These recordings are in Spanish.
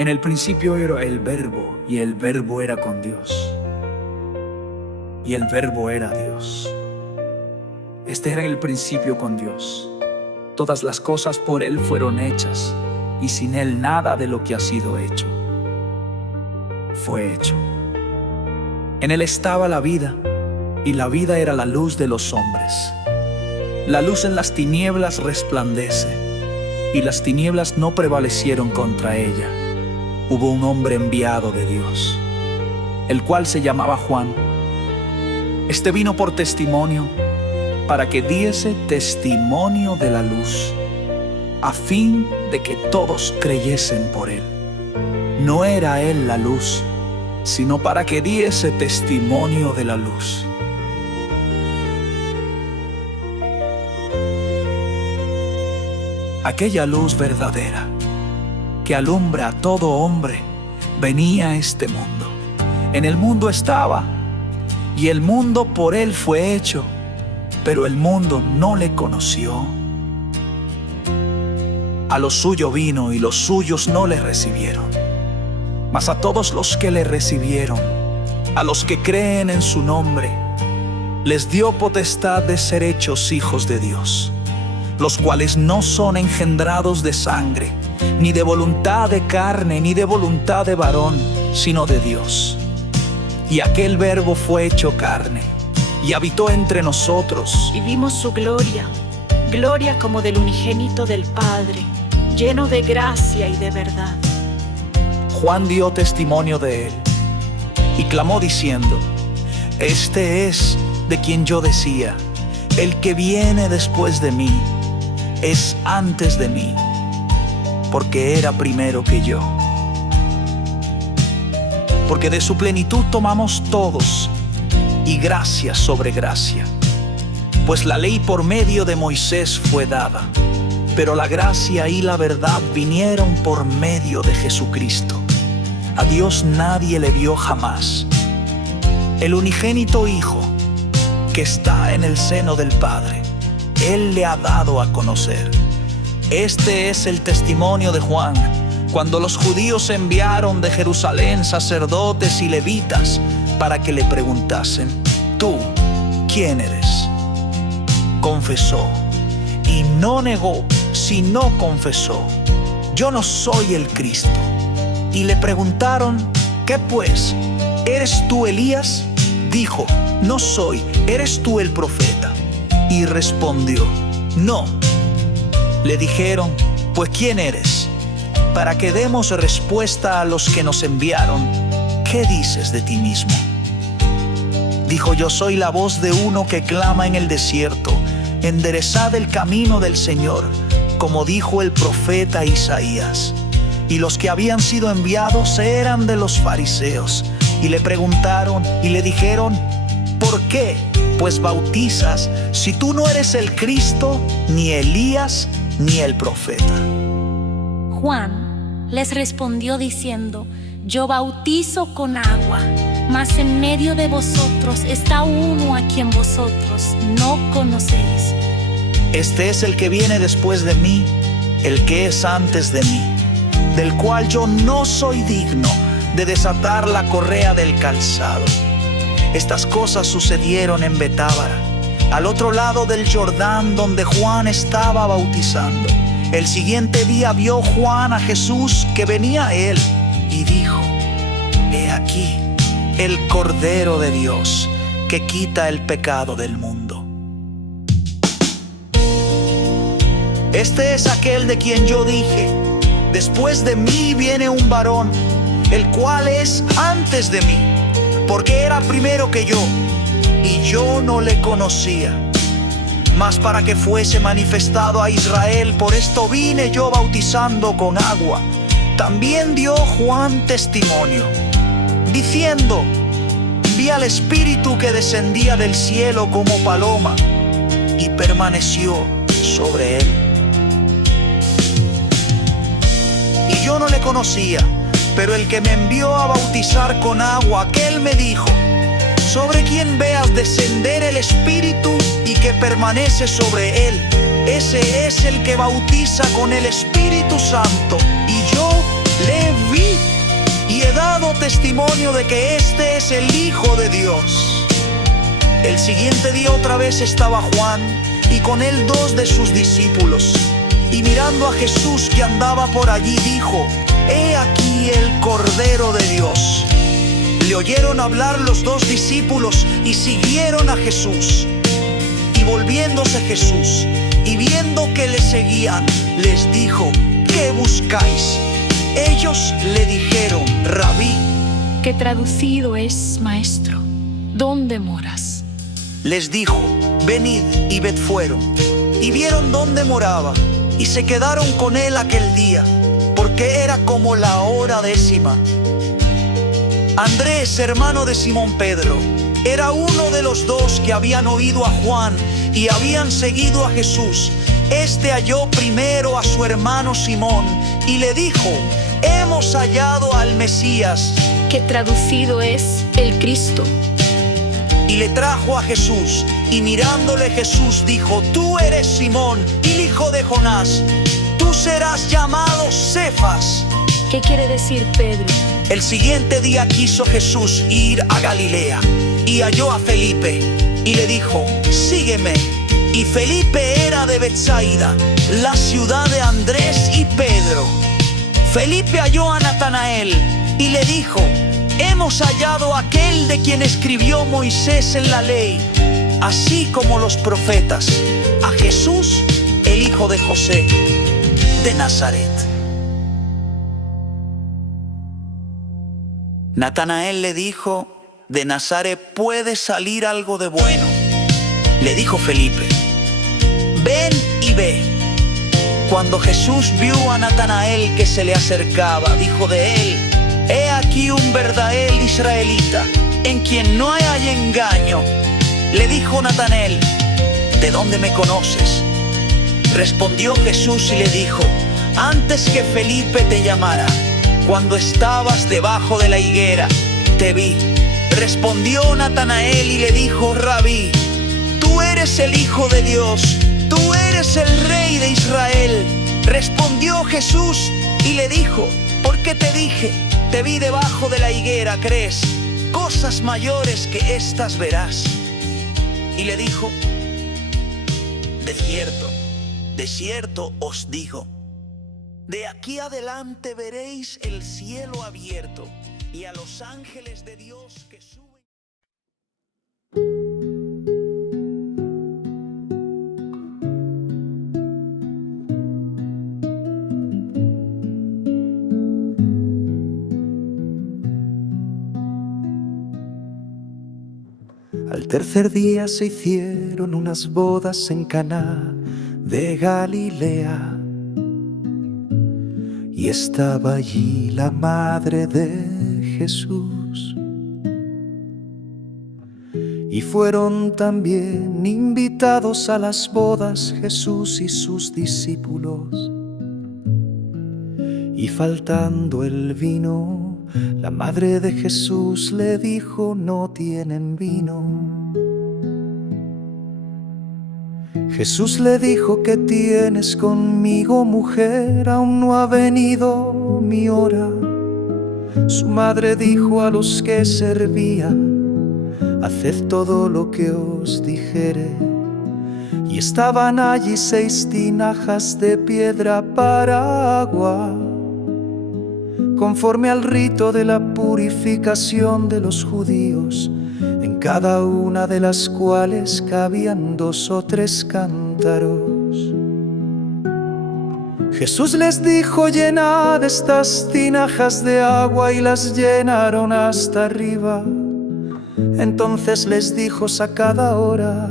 En el principio era el Verbo, y el Verbo era con Dios, y el Verbo era Dios. Este era el principio con Dios. Todas las cosas por Él fueron hechas, y sin Él nada de lo que ha sido hecho fue hecho. En Él estaba la vida, y la vida era la luz de los hombres. La luz en las tinieblas resplandece, y las tinieblas no prevalecieron contra ella. Hubo un hombre enviado de Dios, el cual se llamaba Juan. Este vino por testimonio, para que diese testimonio de la luz, a fin de que todos creyesen por él. No era él la luz, sino para que diese testimonio de la luz. Aquella luz verdadera, que alumbra a todo hombre, venía a este mundo. En el mundo estaba, y el mundo por él fue hecho, pero el mundo no le conoció. A lo suyo vino, y los suyos no le recibieron. Mas a todos los que le recibieron, a los que creen en su nombre, les dio potestad de ser hechos hijos de Dios, los cuales no son engendrados de sangre, ni de voluntad de carne, ni de voluntad de varón, sino de Dios. Y aquel Verbo fue hecho carne, y habitó entre nosotros. Y vimos su gloria, gloria como del unigénito del Padre, lleno de gracia y de verdad. Juan dio testimonio de él, y clamó diciendo: Este es de quien yo decía, el que viene después de mí, es antes de mí, porque era primero que yo. Porque de su plenitud tomamos todos, y gracia sobre gracia. Pues la ley por medio de Moisés fue dada, pero la gracia y la verdad vinieron por medio de Jesucristo. A Dios nadie le vio jamás. El unigénito Hijo, que está en el seno del Padre, Él le ha dado a conocer. Este es el testimonio de Juan, cuando los judíos enviaron de Jerusalén sacerdotes y levitas para que le preguntasen: ¿Tú quién eres? Confesó, y no negó, sino confesó: Yo no soy el Cristo. Y le preguntaron: ¿Qué pues? ¿Eres tú Elías? Dijo: No soy. ¿Eres tú el profeta? Y respondió: No. Le dijeron: Pues ¿quién eres? Para que demos respuesta a los que nos enviaron. ¿Qué dices de ti mismo? Dijo: Yo soy la voz de uno que clama en el desierto: enderezad el camino del Señor, como dijo el profeta Isaías. Y los que habían sido enviados eran de los fariseos, y le preguntaron y le dijeron: ¿Por qué, pues, bautizas si tú no eres el Cristo, ni Elías, ni el profeta? Juan les respondió diciendo: Yo bautizo con agua, mas en medio de vosotros está uno a quien vosotros no conocéis. Este es el que viene después de mí, el que es antes de mí, del cual yo no soy digno de desatar la correa del calzado. Estas cosas sucedieron en Betábara, al otro lado del Jordán, donde Juan estaba bautizando. El siguiente día vio Juan a Jesús que venía a él, y dijo: He aquí el Cordero de Dios, que quita el pecado del mundo. Este es aquel de quien yo dije: Después de mí viene un varón, el cual es antes de mí, porque era primero que yo, y yo no le conocía. Mas para que fuese manifestado a Israel, por esto vine yo bautizando con agua. También dio Juan testimonio, diciendo: Vi al Espíritu que descendía del cielo como paloma, y permaneció sobre él. Y yo no le conocía, pero el que me envió a bautizar con agua, aquel me dijo: Sobre quien veas descender el Espíritu y que permanece sobre él, ese es el que bautiza con el Espíritu Santo. Y yo le vi dado testimonio de que este es el Hijo de Dios. El siguiente día otra vez estaba Juan y con él 2 de sus discípulos. Y mirando a Jesús que andaba por allí, dijo: He aquí el Cordero de Dios. Le oyeron hablar los 2 discípulos y siguieron a Jesús. Y volviéndose Jesús y viendo que le seguían, les dijo: ¿Qué buscáis? Ellos le dijeron: Rabí, que traducido es maestro, ¿dónde moras? les dijo: Venid. Y ved fueron, y vieron dónde moraba, y se quedaron con él aquel día, porque era como la hora 10. Andrés, hermano de Simón Pedro, era uno de los 2 que habían oído a Juan y habían seguido a Jesús. Este halló primero a su hermano Simón y le dijo: Hemos hallado al Mesías, Que traducido es el Cristo. y le trajo a Jesús. Y mirándole Jesús dijo: Tú eres Simón, hijo de Jonás, tú serás llamado Cefas. ¿Qué quiere decir Pedro? El siguiente día quiso Jesús ir a Galilea y halló a Felipe y le dijo: Sígueme. Y Felipe era de Betsaida, la ciudad de Andrés y Pedro. Felipe halló a Natanael y le dijo: Hemos hallado a aquel de quien escribió Moisés en la ley, así como los profetas, a Jesús, el hijo de José, de Nazaret. Natanael le dijo: De Nazaret puede salir algo de bueno. Le dijo Felipe: Ven y ve. Cuando Jesús vio a Natanael que se le acercaba, dijo de él: He aquí un verdadero israelita, en quien no hay engaño. Le dijo Natanael: ¿De dónde me conoces? Respondió Jesús y le dijo: Antes que Felipe te llamara, cuando estabas debajo de la higuera, te vi. Respondió Natanael y le dijo: Rabí, tú eres el Hijo de Dios, tú eres el Rey de Israel. Respondió Jesús y le dijo: Porque te dije, te vi debajo de la higuera, ¿crees? Cosas mayores que estas verás. Y le dijo: de cierto os digo, de aquí adelante veréis el cielo abierto y a los ángeles de Dios que suben. Al tercer día se hicieron unas bodas en Caná de Galilea, y estaba allí la madre de Jesús. Y fueron también invitados a las bodas Jesús y sus discípulos. Y faltando el vino, la madre de Jesús le dijo: No tienen vino. Jesús le dijo: ¿Qué tienes conmigo, mujer? Aún no ha venido mi hora. Su madre dijo a los que servían: Haced todo lo que os dijere. Y estaban allí 6 tinajas de piedra para agua, conforme al rito de la purificación de los judíos, en cada una de las cuales cabían 2 o 3 cántaros. Jesús les dijo: Llenad estas tinajas de agua, y las llenaron hasta arriba. Entonces les dijo: Sacad ahora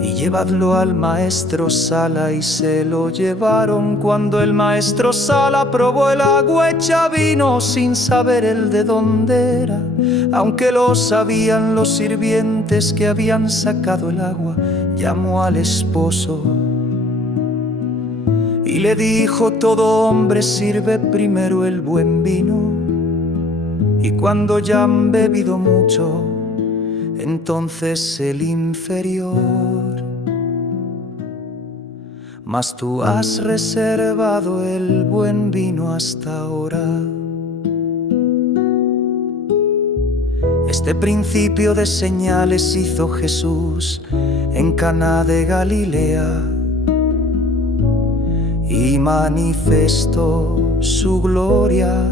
y llevadlo al maestro Sala. Y se lo llevaron. Cuando el maestro Sala probó el agua hecha vino, sin saber él de dónde era, aunque lo sabían los sirvientes que habían sacado el agua, llamó al esposo y le dijo: Todo hombre sirve primero el buen vino, y cuando ya han bebido mucho, entonces el inferior. Mas tú has reservado el buen vino hasta ahora. Este principio de señales hizo Jesús en Caná de Galilea y manifestó su gloria.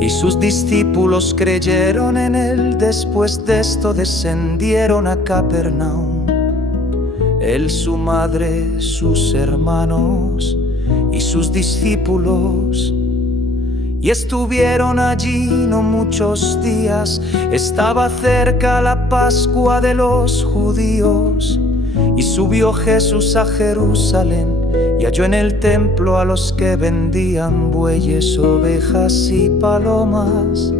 Y sus discípulos creyeron en él. Después de esto descendieron a Capernaum, él, su madre, sus hermanos y sus discípulos. Y estuvieron allí no muchos días. Estaba cerca la Pascua de los judíos. Y subió Jesús a Jerusalén y halló en el templo a los que vendían bueyes, ovejas y palomas,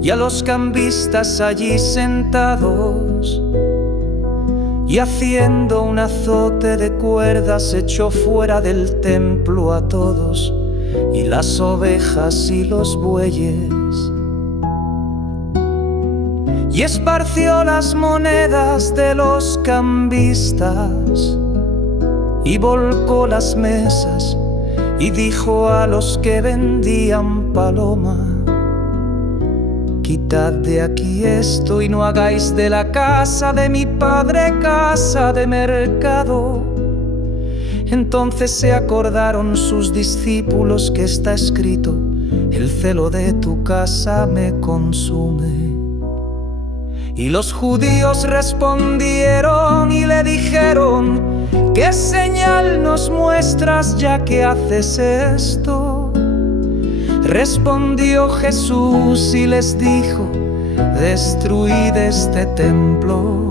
y a los cambistas allí sentados. Y haciendo un azote de cuerdas echó fuera del templo a todos, y las ovejas y los bueyes, y esparció las monedas de los cambistas, y volcó las mesas, y dijo a los que vendían paloma: quitad de aquí esto y no hagáis de la casa de mi padre casa de mercado. Entonces se acordaron sus discípulos que está escrito: el celo de tu casa me consume. Y los judíos respondieron y le dijeron: ¿qué señal nos muestras ya que haces esto? Respondió Jesús y les dijo: destruid este templo,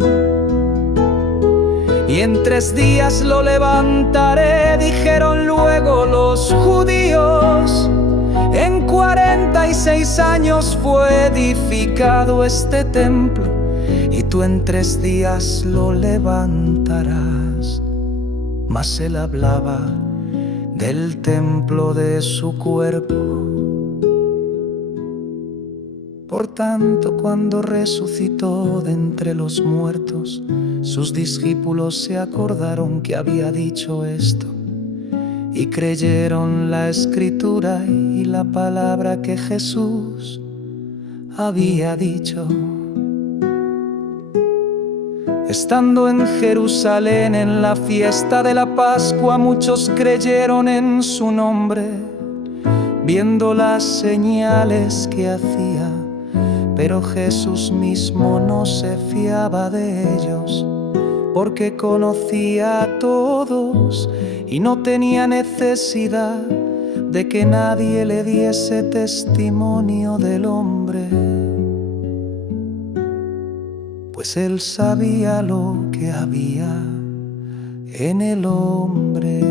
y en 3 días lo levantaré. Dijeron luego los judíos: en 46 años fue edificado este templo, y tú en 3 días lo levantarás. Mas él hablaba del templo de su cuerpo. Por tanto, cuando resucitó de entre los muertos, sus discípulos se acordaron que había dicho esto, y creyeron la escritura y la palabra que Jesús había dicho. Estando en Jerusalén en la fiesta de la Pascua, muchos creyeron en su nombre, viendo las señales que hacía. Pero Jesús mismo no se fiaba de ellos, porque conocía a todos y no tenía necesidad de que nadie le diese testimonio del hombre, pues él sabía lo que había en el hombre.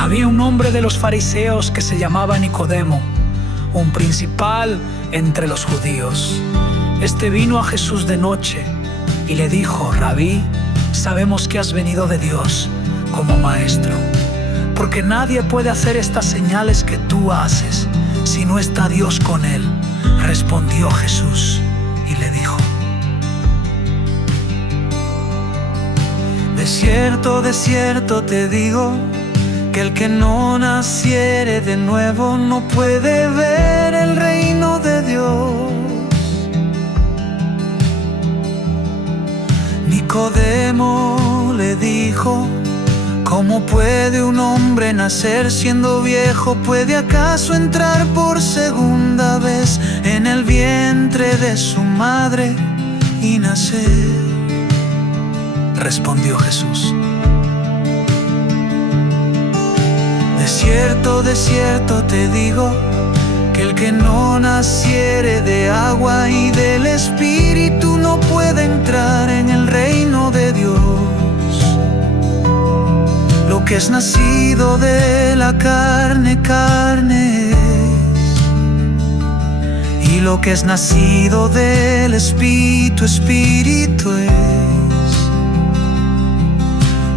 Había un hombre de los fariseos que se llamaba Nicodemo, un principal entre los judíos. Este vino a Jesús de noche y le dijo: Rabí, sabemos que has venido de Dios como maestro, porque nadie puede hacer estas señales que tú haces si no está Dios con él. Respondió Jesús y le dijo: de cierto te digo, que el que no naciere de nuevo no puede ver el reino de Dios. Nicodemo le dijo: ¿cómo puede un hombre nacer siendo viejo? ¿Puede acaso entrar por segunda vez en el vientre de su madre y nacer? Respondió Jesús: de cierto te digo, que el que no naciere de agua y del Espíritu no puede entrar en el reino de Dios. Lo que es nacido de la carne, carne lo que es nacido del Espíritu, Espíritu es.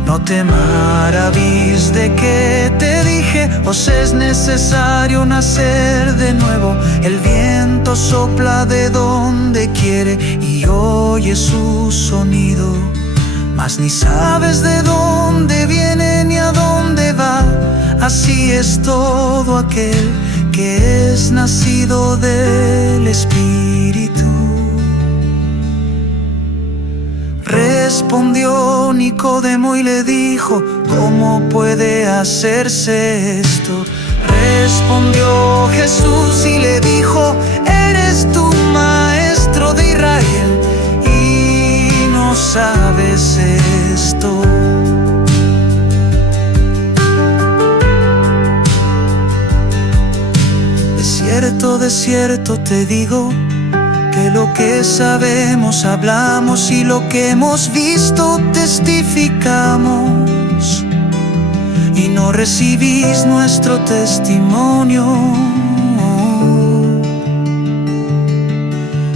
No te maravilles de que te dije, os es necesario nacer de nuevo. El viento sopla de donde quiere y oye su sonido, mas ni sabes de dónde viene ni a dónde va. Así es todo aquel que es nacido del Espíritu. Respondió Nicodemo y le dijo, ¿cómo puede hacerse esto? Respondió Jesús y le dijo, eres tú maestro de Israel y no sabes esto. De cierto te digo, que lo que sabemos hablamos y lo que hemos visto testificamos, y no recibís nuestro testimonio.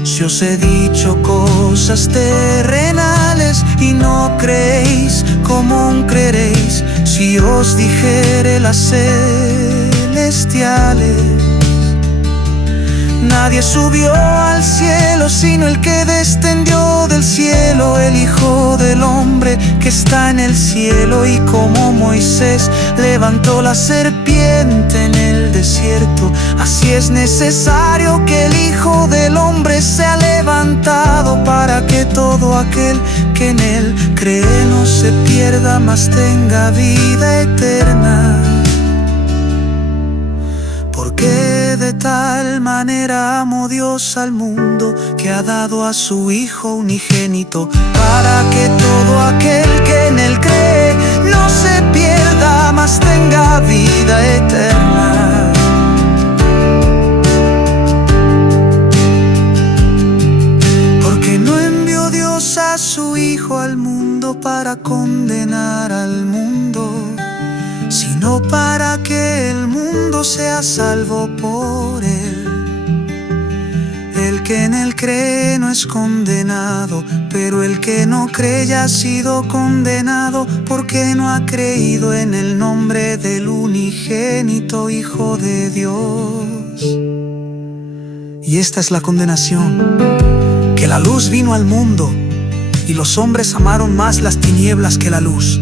Si os he dicho cosas terrenales y no creéis, ¿cómo creeréis si os dijere las celestiales? Nadie subió al cielo sino el que descendió del cielo, el Hijo del Hombre que está en el cielo. Y como Moisés levantó la serpiente en el desierto, así es necesario que el Hijo del Hombre sea levantado, para que todo aquel que en él cree no se pierda, mas tenga vida eterna. Porque de tal manera amó Dios al mundo, que ha dado a su Hijo unigénito, para que todo aquel que en él cree no se pierda, mas tenga vida eterna. Porque no envió Dios a su Hijo al mundo para condenar al mundo, sino para que el mundo sea salvo por él. El que en él cree no es condenado, pero el que no cree ya ha sido condenado, porque no ha creído en el nombre del unigénito Hijo de Dios. Y esta es la condenación, que la luz vino al mundo, y los hombres amaron más las tinieblas que la luz,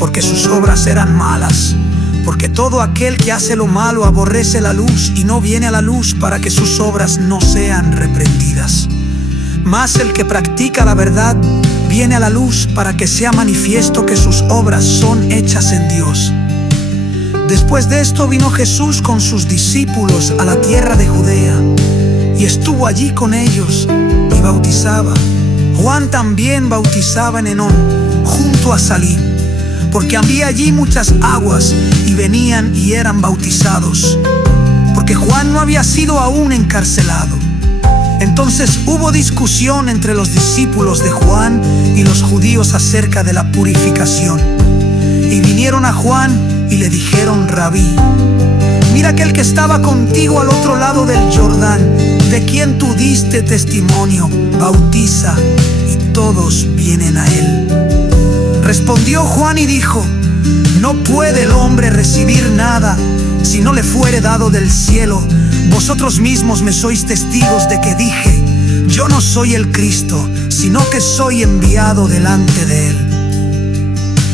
porque sus obras eran malas. Porque todo aquel que hace lo malo aborrece la luz y no viene a la luz, para que sus obras no sean reprendidas. Mas el que practica la verdad viene a la luz, para que sea manifiesto que sus obras son hechas en Dios. Después de esto vino Jesús con sus discípulos a la tierra de Judea, y estuvo allí con ellos y bautizaba. Juan también bautizaba en Enón, junto a Salim, porque había allí muchas aguas, y venían y eran bautizados, porque Juan no había sido aún encarcelado. Entonces hubo discusión entre los discípulos de Juan y los judíos acerca de la purificación. Y vinieron a Juan y le dijeron: Rabí, mira aquel que estaba contigo al otro lado del Jordán, de quien tú diste testimonio, bautiza, y todos vienen a él. Respondió Juan y dijo: no puede el hombre recibir nada si no le fuere dado del cielo. Vosotros mismos me sois testigos de que dije: yo no soy el Cristo, sino que soy enviado delante de él.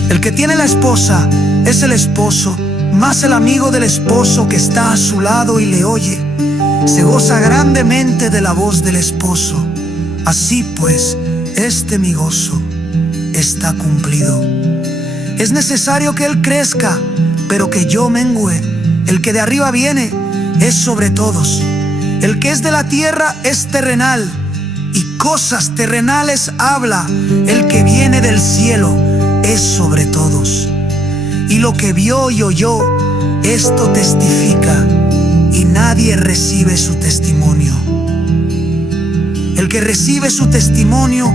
El que tiene la esposa es el esposo, mas el amigo del esposo que está a su lado y le oye, se goza grandemente de la voz del esposo. Así pues, este mi gozo está cumplido. Es necesario que él crezca, pero que yo mengüe. El que de arriba viene es sobre todos. El que es de la tierra es terrenal, y cosas terrenales habla. El que viene del cielo es sobre todos. Y lo que vio y oyó, esto testifica, y nadie recibe su testimonio. El que recibe su testimonio,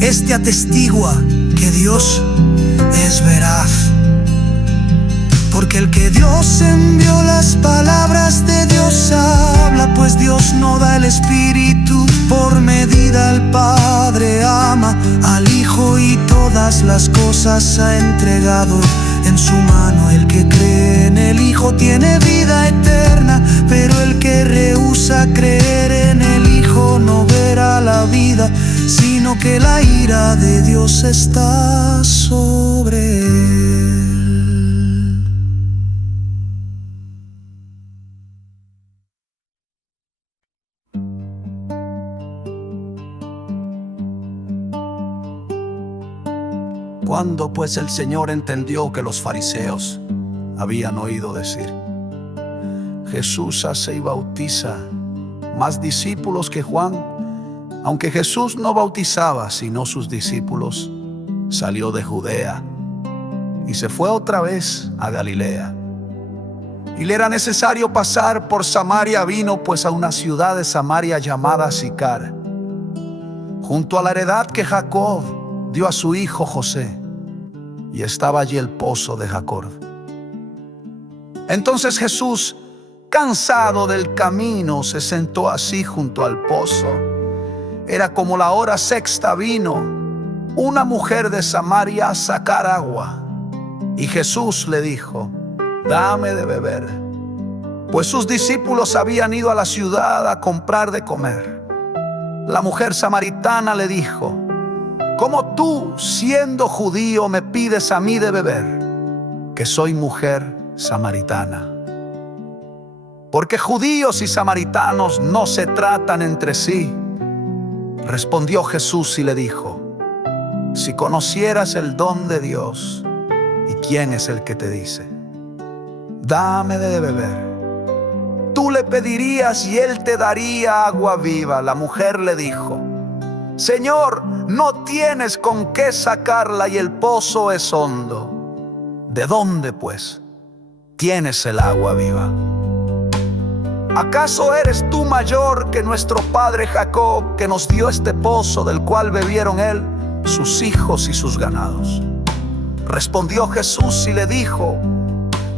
este atestigua que Dios es veraz. Porque el que Dios envió, las palabras de Dios habla, pues Dios Dios no da el Espíritu por medida. El Padre ama al Hijo y todas las cosas ha entregado en su mano. El que cree en el Hijo tiene vida eterna, pero el que rehúsa creer en el Hijo no verá la vida, sino que la ira de Dios está sobre él. Cuando pues el Señor entendió que los fariseos habían oído decir: Jesús hace y bautiza más discípulos que Juan, aunque Jesús no bautizaba sino sus discípulos, salió de Judea y se fue otra vez a Galilea. Y le era necesario pasar por Samaria. Vino pues a una ciudad de Samaria llamada Sicar, junto a la heredad que Jacob dio a su hijo José, y estaba allí el pozo de Jacob. Entonces Jesús, cansado del camino, se sentó así junto al pozo. Era como la hora sexta. Vino una mujer de Samaria a sacar agua, y Jesús le dijo: dame de beber, pues sus discípulos habían ido a la ciudad a comprar de comer. La mujer samaritana le dijo: ¿cómo tú, siendo judío, me pides a mí de beber, que soy mujer samaritana? Porque judíos y samaritanos no se tratan entre sí. Respondió Jesús y le dijo: si conocieras el don de Dios y quién es el que te dice: dame de beber, tú le pedirías y él te daría agua viva. La mujer le dijo: Señor, no tienes con qué sacarla y el pozo es hondo. ¿De dónde, pues, tienes el agua viva? ¿Acaso eres tú mayor que nuestro padre Jacob, que nos dio este pozo del cual bebieron él, sus hijos y sus ganados? Respondió Jesús y le dijo: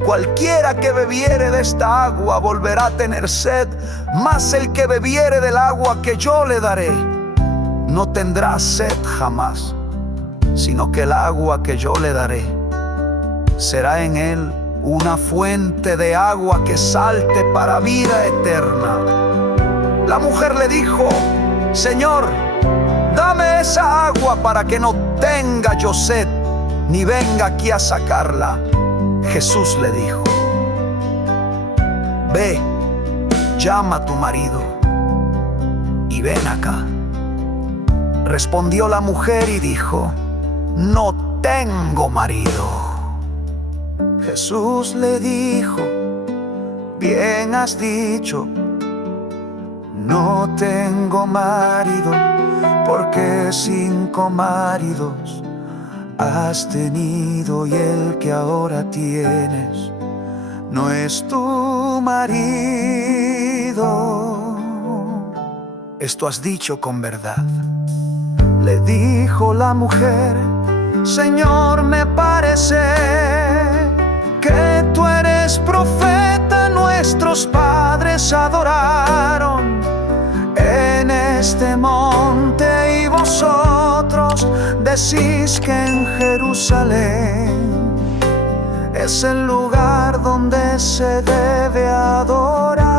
cualquiera que bebiere de esta agua volverá a tener sed, mas el que bebiere del agua que yo le daré no tendrá sed jamás, sino que el agua que yo le daré será en él una fuente de agua que salte para vida eterna. La mujer le dijo: Señor, dame esa agua para que no tenga yo sed, ni venga aquí a sacarla. Jesús le dijo: ve, llama a tu marido y ven acá. Respondió la mujer y dijo: no tengo marido. Jesús le dijo: bien has dicho, no tengo marido, porque 5 maridos has tenido y el que ahora tienes no es tu marido. Esto has dicho con verdad. Le dijo la mujer: Señor, me parece que tú eres profeta. Nuestros padres adoraron en este monte y vosotros decís que en Jerusalén es el lugar donde se debe adorar.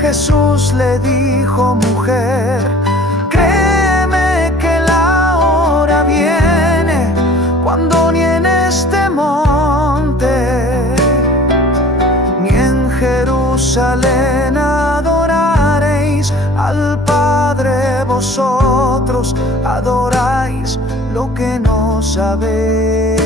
Jesús le dijo: mujer, créeme que la hora viene cuando ni en este monte ni en Jerusalén adoraréis al Padre. Vosotros adoráis lo que no sabéis.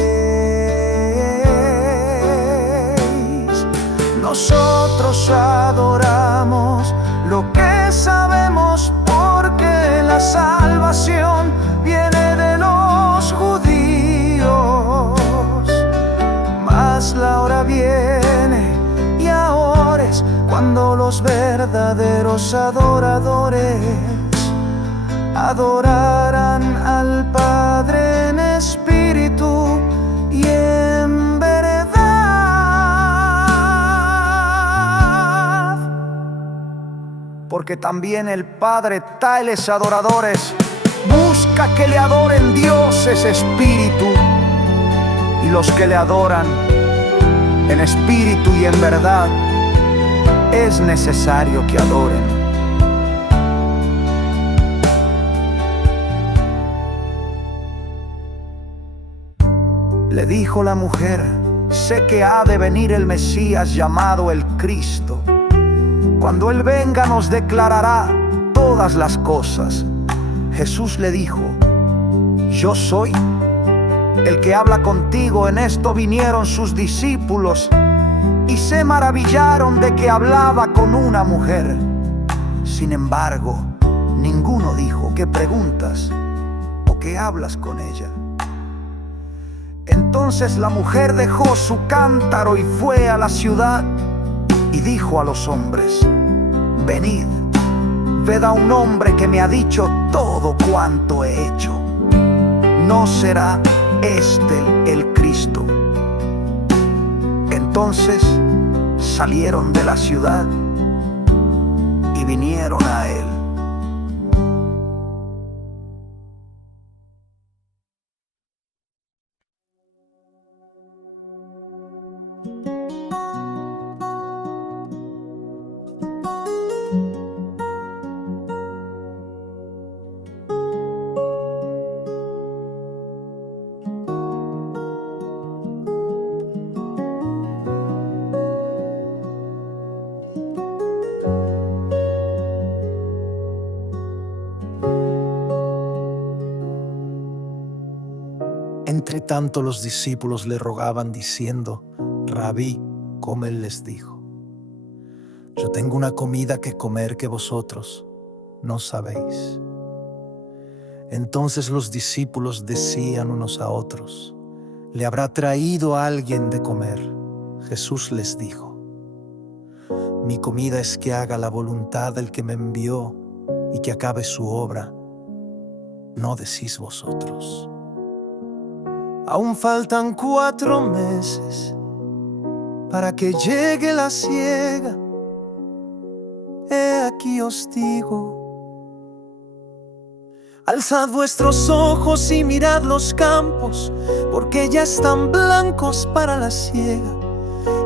Nosotros adoramos lo que sabemos, porque la salvación viene de los judíos. Mas la hora viene, y ahora es cuando los verdaderos adoradores adorarán al Padre en espíritu y en verdad. porque también el Padre tales adoradores busca que le adoren. Dios es espíritu, y los que le adoran en espíritu y en verdad es necesario que adoren. Le dijo la mujer: sé que ha de venir el Mesías llamado el Cristo. Cuando Él venga nos declarará todas las cosas. Jesús le dijo: yo soy el que habla contigo. En esto vinieron sus discípulos y se maravillaron de que hablaba con una mujer. Sin embargo, ninguno dijo: ¿qué preguntas? ¿O qué hablas con ella? Entonces la mujer dejó su cántaro y fue a la ciudad y dijo a los hombres: venid, ved a un hombre que me ha dicho todo cuanto he hecho. ¿No será este el Cristo? Entonces salieron de la ciudad y vinieron a él. Entre tanto los discípulos le rogaban diciendo: Rabí, como él les dijo, yo tengo una comida que comer que vosotros no sabéis. Entonces los discípulos decían unos a otros: ¿le habrá traído a alguien de comer? Jesús les dijo: mi comida es que haga la voluntad del que me envió y que acabe su obra. ¿No decís vosotros? Aún faltan 4 meses para que llegue la siega. He aquí os digo: alzad vuestros ojos y mirad los campos, porque ya están blancos para la siega.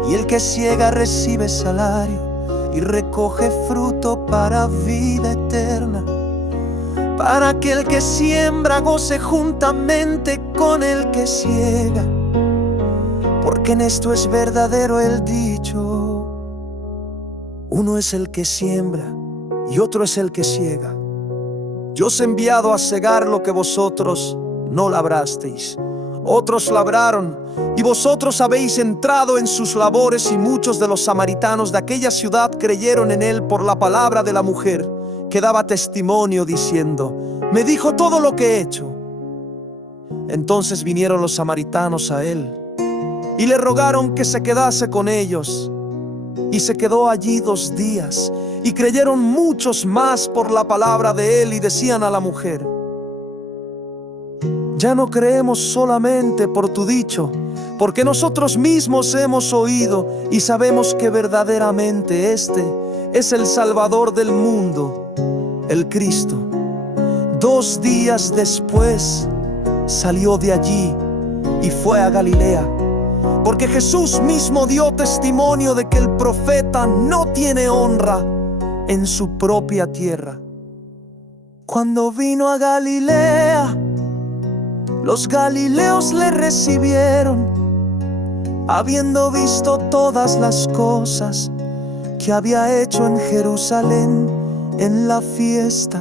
Y el que siega recibe salario y recoge fruto para vida eterna, para que el que siembra goce juntamente con el que siega. Porque en esto es verdadero el dicho: uno es el que siembra y otro es el que siega. Yo os he enviado a segar lo que vosotros no labrasteis. Otros labraron y vosotros habéis entrado en sus labores. Y muchos de los samaritanos de aquella ciudad creyeron en él por la palabra de la mujer, que daba testimonio diciendo: me dijo todo lo que he hecho. Entonces vinieron los samaritanos a él y le rogaron que se quedase con ellos. Y se quedó allí 2 días. Y creyeron muchos más por la palabra de él, y decían a la mujer: ya no creemos solamente por tu dicho, porque nosotros mismos hemos oído y sabemos que verdaderamente este es el Salvador del mundo, el Cristo. 2 días después salió de allí y fue a Galilea, porque Jesús mismo dio testimonio de que el profeta no tiene honra en su propia tierra. Cuando vino a Galilea, los galileos le recibieron, habiendo visto todas las cosas que había hecho en Jerusalén en la fiesta.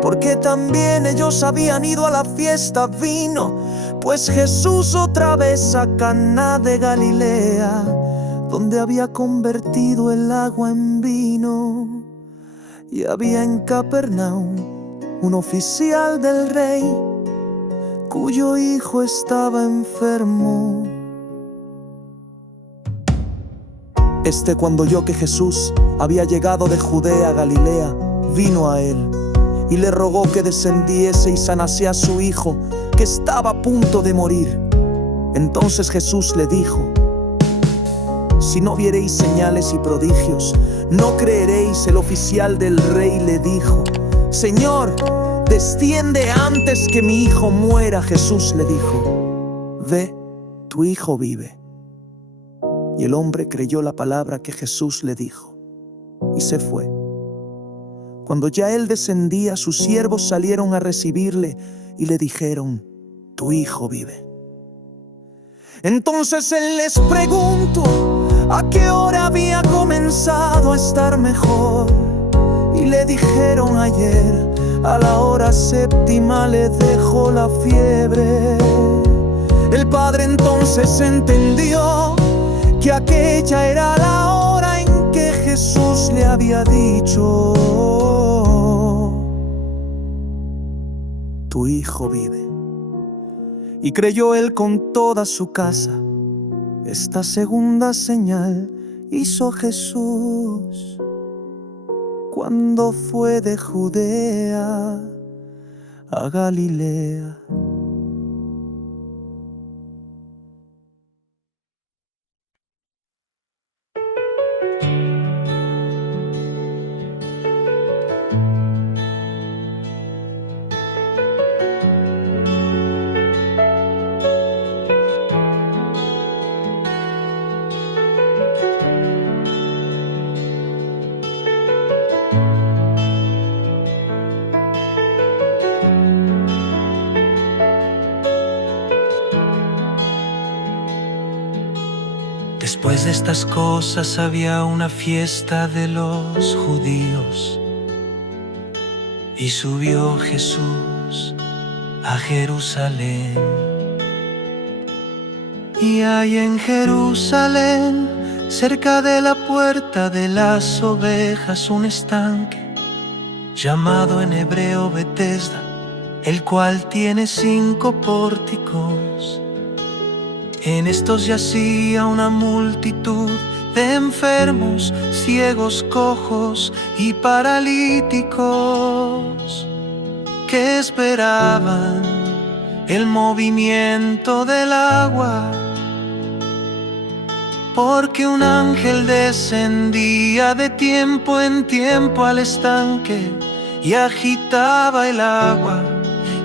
Porque también ellos habían ido a la fiesta. Vino pues Jesús otra vez a Caná de Galilea, donde había convertido el agua en vino. Y había en Capernaum un oficial del rey, cuyo hijo estaba enfermo. Cuando oyó que Jesús había llegado de Judea a Galilea, vino a él y le rogó que descendiese y sanase a su hijo, que estaba a punto de morir. Entonces Jesús le dijo: si no viereis señales y prodigios, no creeréis. El oficial del rey le dijo: Señor, desciende antes que mi hijo muera. Jesús le dijo: Ve, tu hijo vive. Y el hombre creyó la palabra que Jesús le dijo y se fue. Cuando ya él descendía, sus siervos salieron a recibirle y le dijeron: Tu hijo vive. Entonces él les preguntó a qué hora había comenzado a estar mejor. Y le dijeron: ayer, a la hora séptima le dejó la fiebre. El padre entonces entendió que aquella era la hora en que Jesús le había dicho: Tu hijo vive. Y creyó él con toda su casa. Esta segunda señal hizo Jesús cuando fue de Judea a Galilea. Después de estas cosas había una fiesta de los judíos, y subió Jesús a Jerusalén. Y hay en Jerusalén, cerca de la puerta de las ovejas, un estanque llamado en hebreo Betesda, el cual tiene 5 pórticos. En estos yacía una multitud de enfermos, ciegos, cojos y paralíticos, que esperaban el movimiento del agua, porque un ángel descendía de tiempo en tiempo al estanque y agitaba el agua.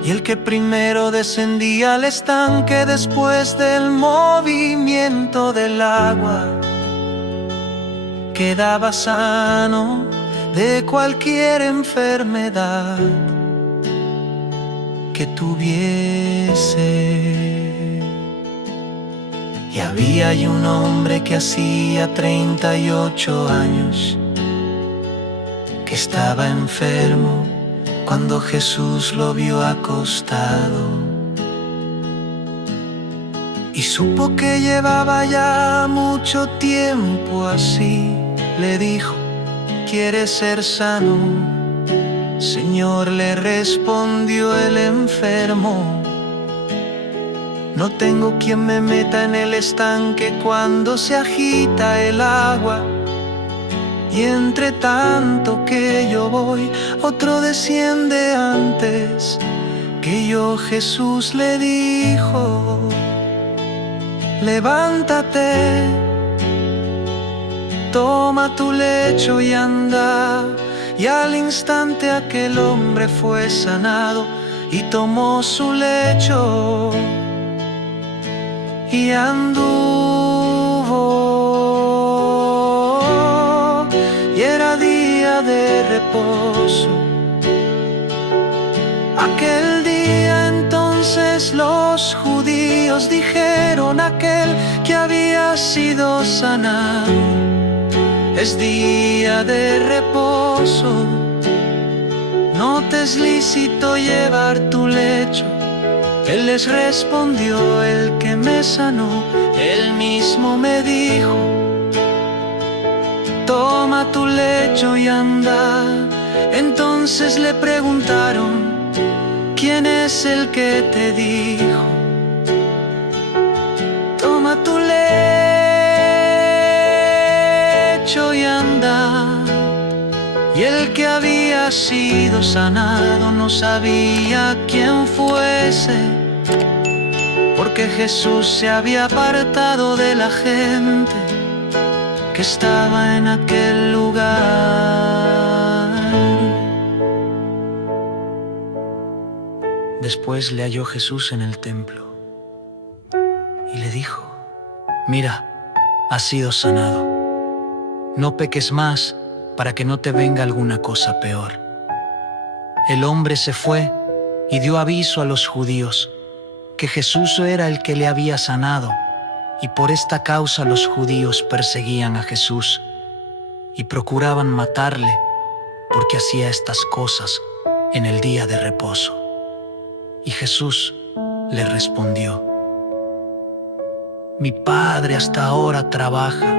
Y el que primero descendía al estanque después del movimiento del agua quedaba sano de cualquier enfermedad que tuviese. Y había allí un hombre que hacía 38 años que estaba enfermo. Cuando Jesús lo vio acostado y supo que llevaba ya mucho tiempo así, le dijo: ¿Quieres ser sano? Señor, le respondió el enfermo, no tengo quien me meta en el estanque cuando se agita el agua. Y entre tanto que yo voy, otro desciende antes que yo. Jesús le dijo: levántate, toma tu lecho y anda. Y al instante aquel hombre fue sanado y tomó su lecho y anduvo. Y era día de reposo. Aquel día entonces los judíos dijeron a aquel que había sido sanado: es día de reposo, no te es lícito llevar tu lecho. Él les respondió: el que me sanó, él mismo me dijo: toma tu lecho y anda. Entonces le preguntaron: ¿quién es el que te dijo? Toma tu lecho y anda. Y el que había sido sanado no sabía quién fuese, porque Jesús se había apartado de la gente que estaba en aquel lugar. Después le halló Jesús en el templo y le dijo: mira, has sido sanado. No peques más para que no te venga alguna cosa peor. El hombre se fue y dio aviso a los judíos que Jesús era el que le había sanado, y por esta causa los judíos perseguían a Jesús y procuraban matarle porque hacía estas cosas en el día de reposo. Y Jesús le respondió: mi Padre hasta ahora trabaja,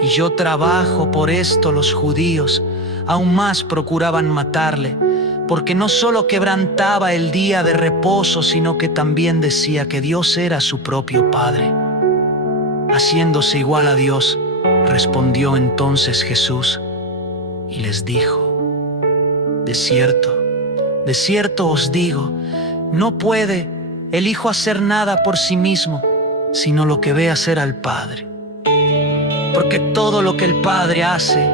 y yo trabajo. Por esto los judíos aún más procuraban matarle, porque no solo quebrantaba el día de reposo, sino que también decía que Dios era su propio Padre. Haciéndose igual a Dios, respondió entonces Jesús y les dijo: de cierto os digo, no puede el Hijo hacer nada por sí mismo, sino lo que ve hacer al Padre. Porque todo lo que el Padre hace,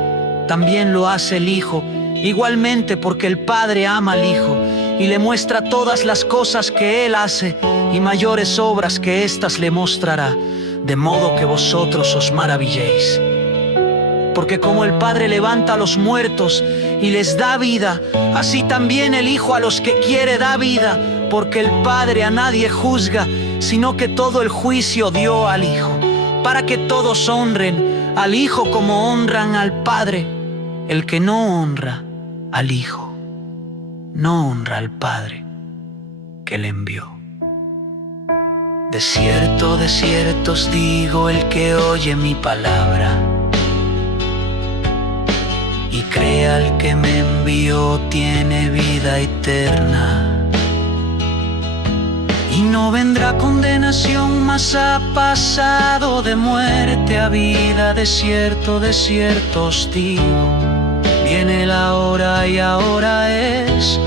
también lo hace el Hijo, igualmente porque el Padre ama al Hijo y le muestra todas las cosas que Él hace, y mayores obras que éstas le mostrará, de modo que vosotros os maravilléis. Porque como el Padre levanta a los muertos y les da vida, así también el Hijo a los que quiere da vida, porque el Padre a nadie juzga, sino que todo el juicio dio al Hijo, para que todos honren al Hijo como honran al Padre. El que no honra al Hijo, no honra al Padre que le envió. De cierto os digo, el que oye mi palabra y cree al que me envió, tiene vida eterna, y no vendrá condenación, mas ha pasado de muerte a vida. De cierto os digo, viene la hora y ahora es,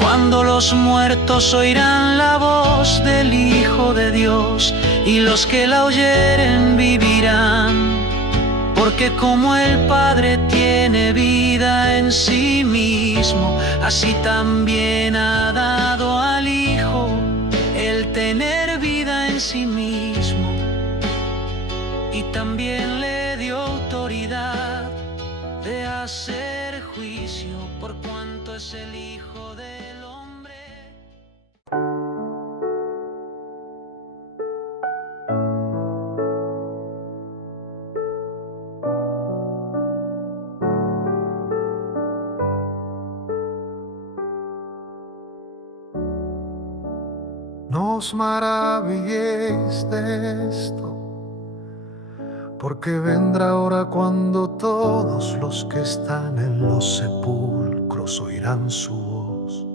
cuando los muertos oirán la voz del Hijo de Dios, y los que la oyeren vivirán. Porque como el Padre tiene vida en sí mismo, así también ha dado al Hijo el tener vida en sí mismo, y también le dio autoridad de hacer juicio, por cuanto es el Hijo del Hombre. No os maravilléis de esto, porque vendrá hora cuando todos los que están en los sepulcros oirán su voz,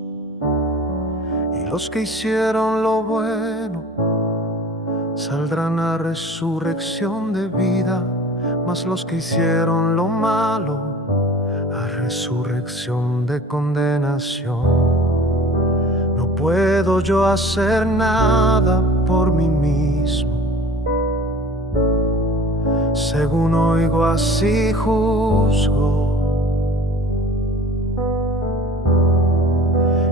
y los que hicieron lo bueno saldrán a resurrección de vida, mas los que hicieron lo malo a resurrección de condenación. No puedo yo hacer nada por mí mismo, según oigo así juzgo,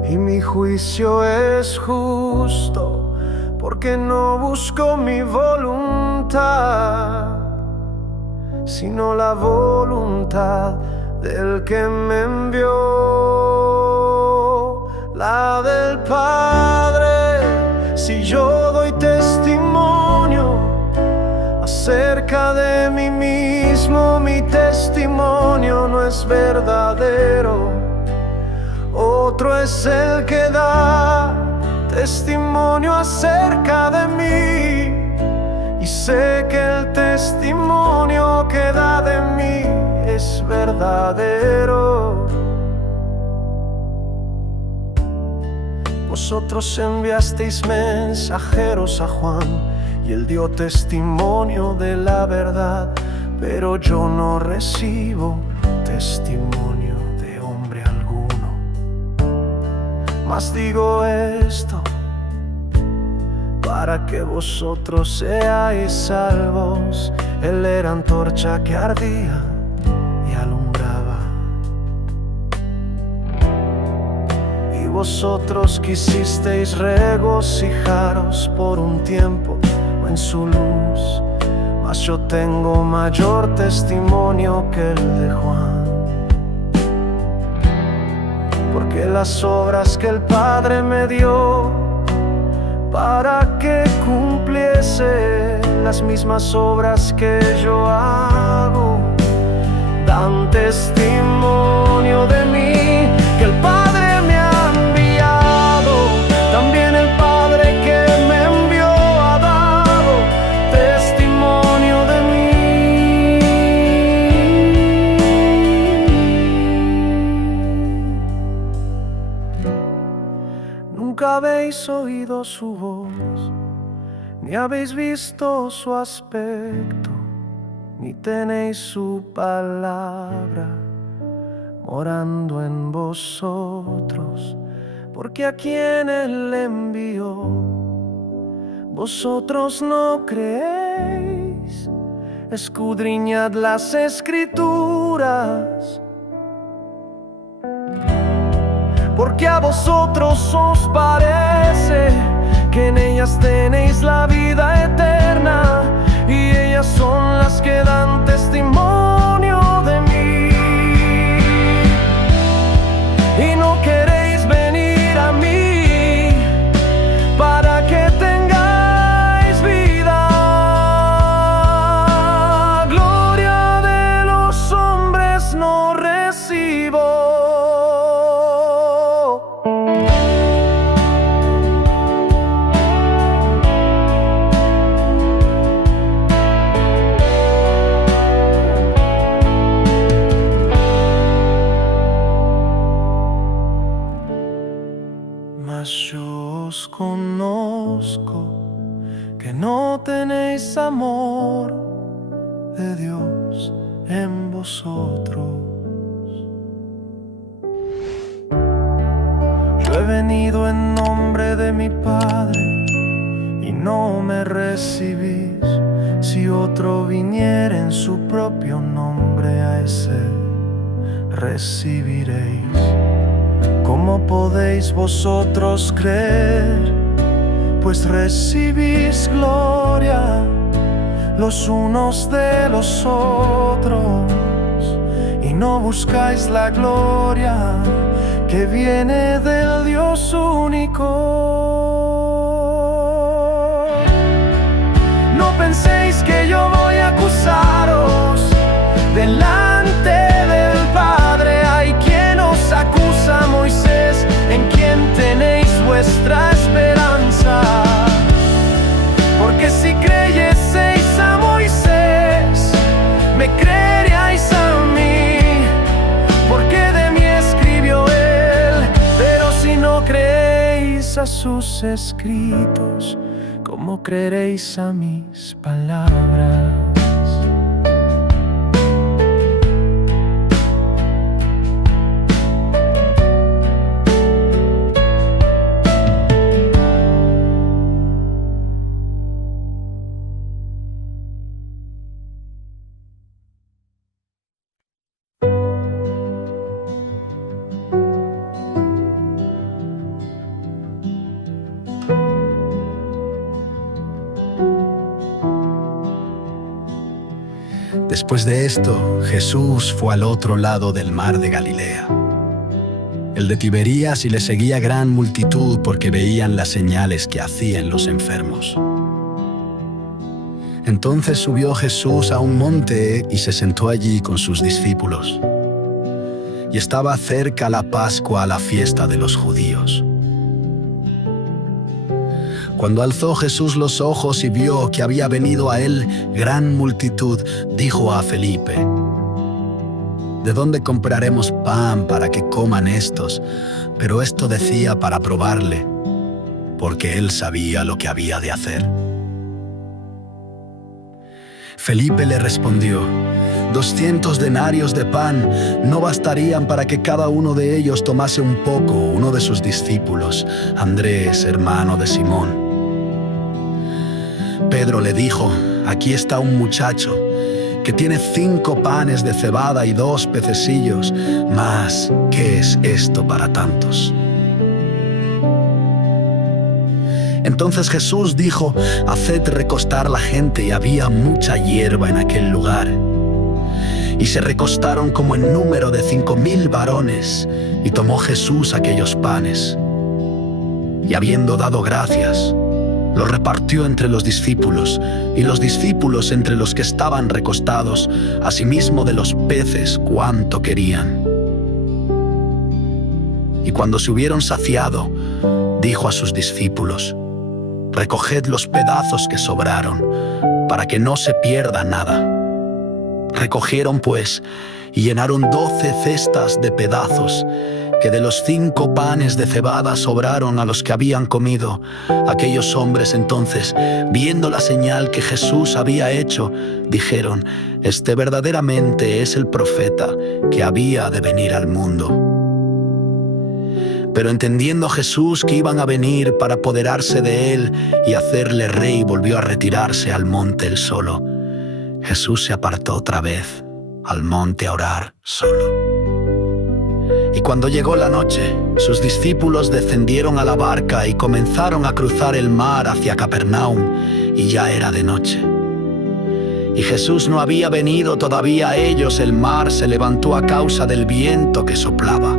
y mi juicio es justo, porque no busco mi voluntad, sino la voluntad del que me envió, la del Padre. Si yo doy testimonio acerca de mí mismo, mi testimonio no es verdadero. Otro es el que da testimonio acerca de mí, y sé que el testimonio que da de mí es verdadero. Vosotros enviasteis mensajeros a Juan, y él dio testimonio de la verdad, pero yo no recibo testimonio de hombre alguno. Mas digo esto para que vosotros seáis salvos. Él era antorcha que ardía y alumbraba. Y vosotros quisisteis regocijaros por un tiempo en su luz, mas yo tengo mayor testimonio que el de Juan. Porque las obras que el Padre me dio para que cumpliese, las mismas obras que yo hago, dan testimonio de mí, que el Padre me ha enviado. También el Padre que me envió ha dado testimonio de mí. Nunca habéis oído su voz, ni habéis visto su aspecto, ni tenéis su palabra morando en vosotros, porque a quien Él envió, vosotros no creéis. Escudriñad las Escrituras, porque a vosotros os parece que en ellas tenéis la vida eterna, y ellas son las que dan testimonio de mí. Y no queréis venir a mí para que tengáis vida. Gloria de los hombres no recibo. Yo os conozco, que no tenéis amor de Dios en vosotros. Yo he venido en nombre de mi Padre y no me recibís. Si otro viniera en su propio nombre, a ese recibiréis. ¿Cómo podéis vosotros creer? Pues recibís gloria los unos de los otros, y no buscáis la gloria que viene del Dios único. No penséis que yo voy a acusaros delante del Padre. Hay quien os acusa, Moisés, en quien tenéis vuestra esperanza. Porque si creyeseis a Moisés, me creeríais a mí, porque de mí escribió él. Pero si no creéis a sus escritos, ¿cómo creeréis a mis palabras? Después de esto, Jesús fue al otro lado del mar de Galilea, el de Tiberías, y le seguía gran multitud porque veían las señales que hacían los enfermos. Entonces subió Jesús a un monte y se sentó allí con sus discípulos. Y estaba cerca la Pascua, la fiesta de los judíos. Cuando alzó Jesús los ojos y vio que había venido a él gran multitud, dijo a Felipe: ¿de dónde compraremos pan para que coman estos? Pero esto decía para probarle, porque él sabía lo que había de hacer. Felipe le respondió: 200 denarios de pan no bastarían para que cada uno de ellos tomase un poco. Uno de sus discípulos, Andrés, hermano de Simón. Pedro le dijo: aquí está un muchacho que tiene 5 panes de cebada y 2 pececillos, mas ¿qué es esto para tantos? Entonces Jesús dijo: haced recostar la gente, y había mucha hierba en aquel lugar. Y se recostaron como en número de 5,000 varones, y tomó Jesús aquellos panes, y habiendo dado gracias, los repartió entre los discípulos, y los discípulos entre los que estaban recostados, asimismo de los peces cuanto querían. Y cuando se hubieron saciado, dijo a sus discípulos: recoged los pedazos que sobraron, para que no se pierda nada. Recogieron pues, y llenaron 12 cestas de pedazos, que de los 5 panes de cebada sobraron a los que habían comido. Aquellos hombres entonces, viendo la señal que Jesús había hecho, dijeron: este verdaderamente es el profeta que había de venir al mundo. Pero entendiendo Jesús que iban a venir para apoderarse de él y hacerle rey, volvió a retirarse al monte él solo. Jesús se apartó otra vez al monte a orar solo. Y cuando llegó la noche, sus discípulos descendieron a la barca y comenzaron a cruzar el mar hacia Capernaum, y ya era de noche. Y Jesús no había venido todavía a ellos, el mar se levantó a causa del viento que soplaba.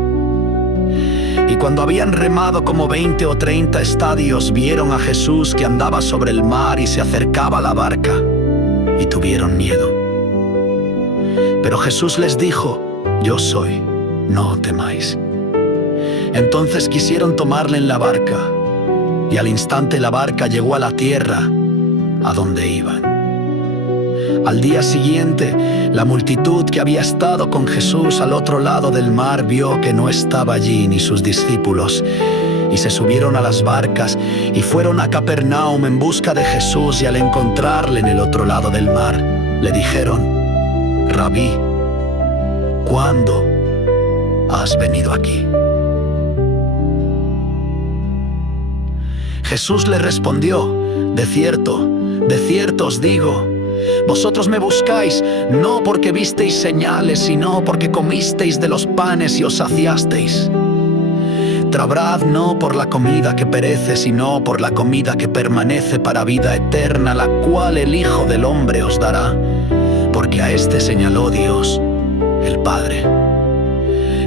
Y cuando habían remado como 20 o 30 estadios, vieron a Jesús que andaba sobre el mar y se acercaba a la barca, y tuvieron miedo. Pero Jesús les dijo: yo soy, no temáis. Entonces quisieron tomarle en la barca, y al instante la barca llegó a la tierra a donde iban. Al día siguiente, la multitud que había estado con Jesús al otro lado del mar vio que no estaba allí ni sus discípulos, y se subieron a las barcas y fueron a Capernaum en busca de Jesús, y al encontrarle en el otro lado del mar, le dijeron: Rabí, ¿cuándo has venido aquí? Jesús le respondió: de cierto os digo, vosotros me buscáis no porque visteis señales, sino porque comisteis de los panes y os saciasteis. Trabrad no por la comida que perece, sino por la comida que permanece para vida eterna, la cual el Hijo del Hombre os dará, porque a este señaló Dios, el Padre.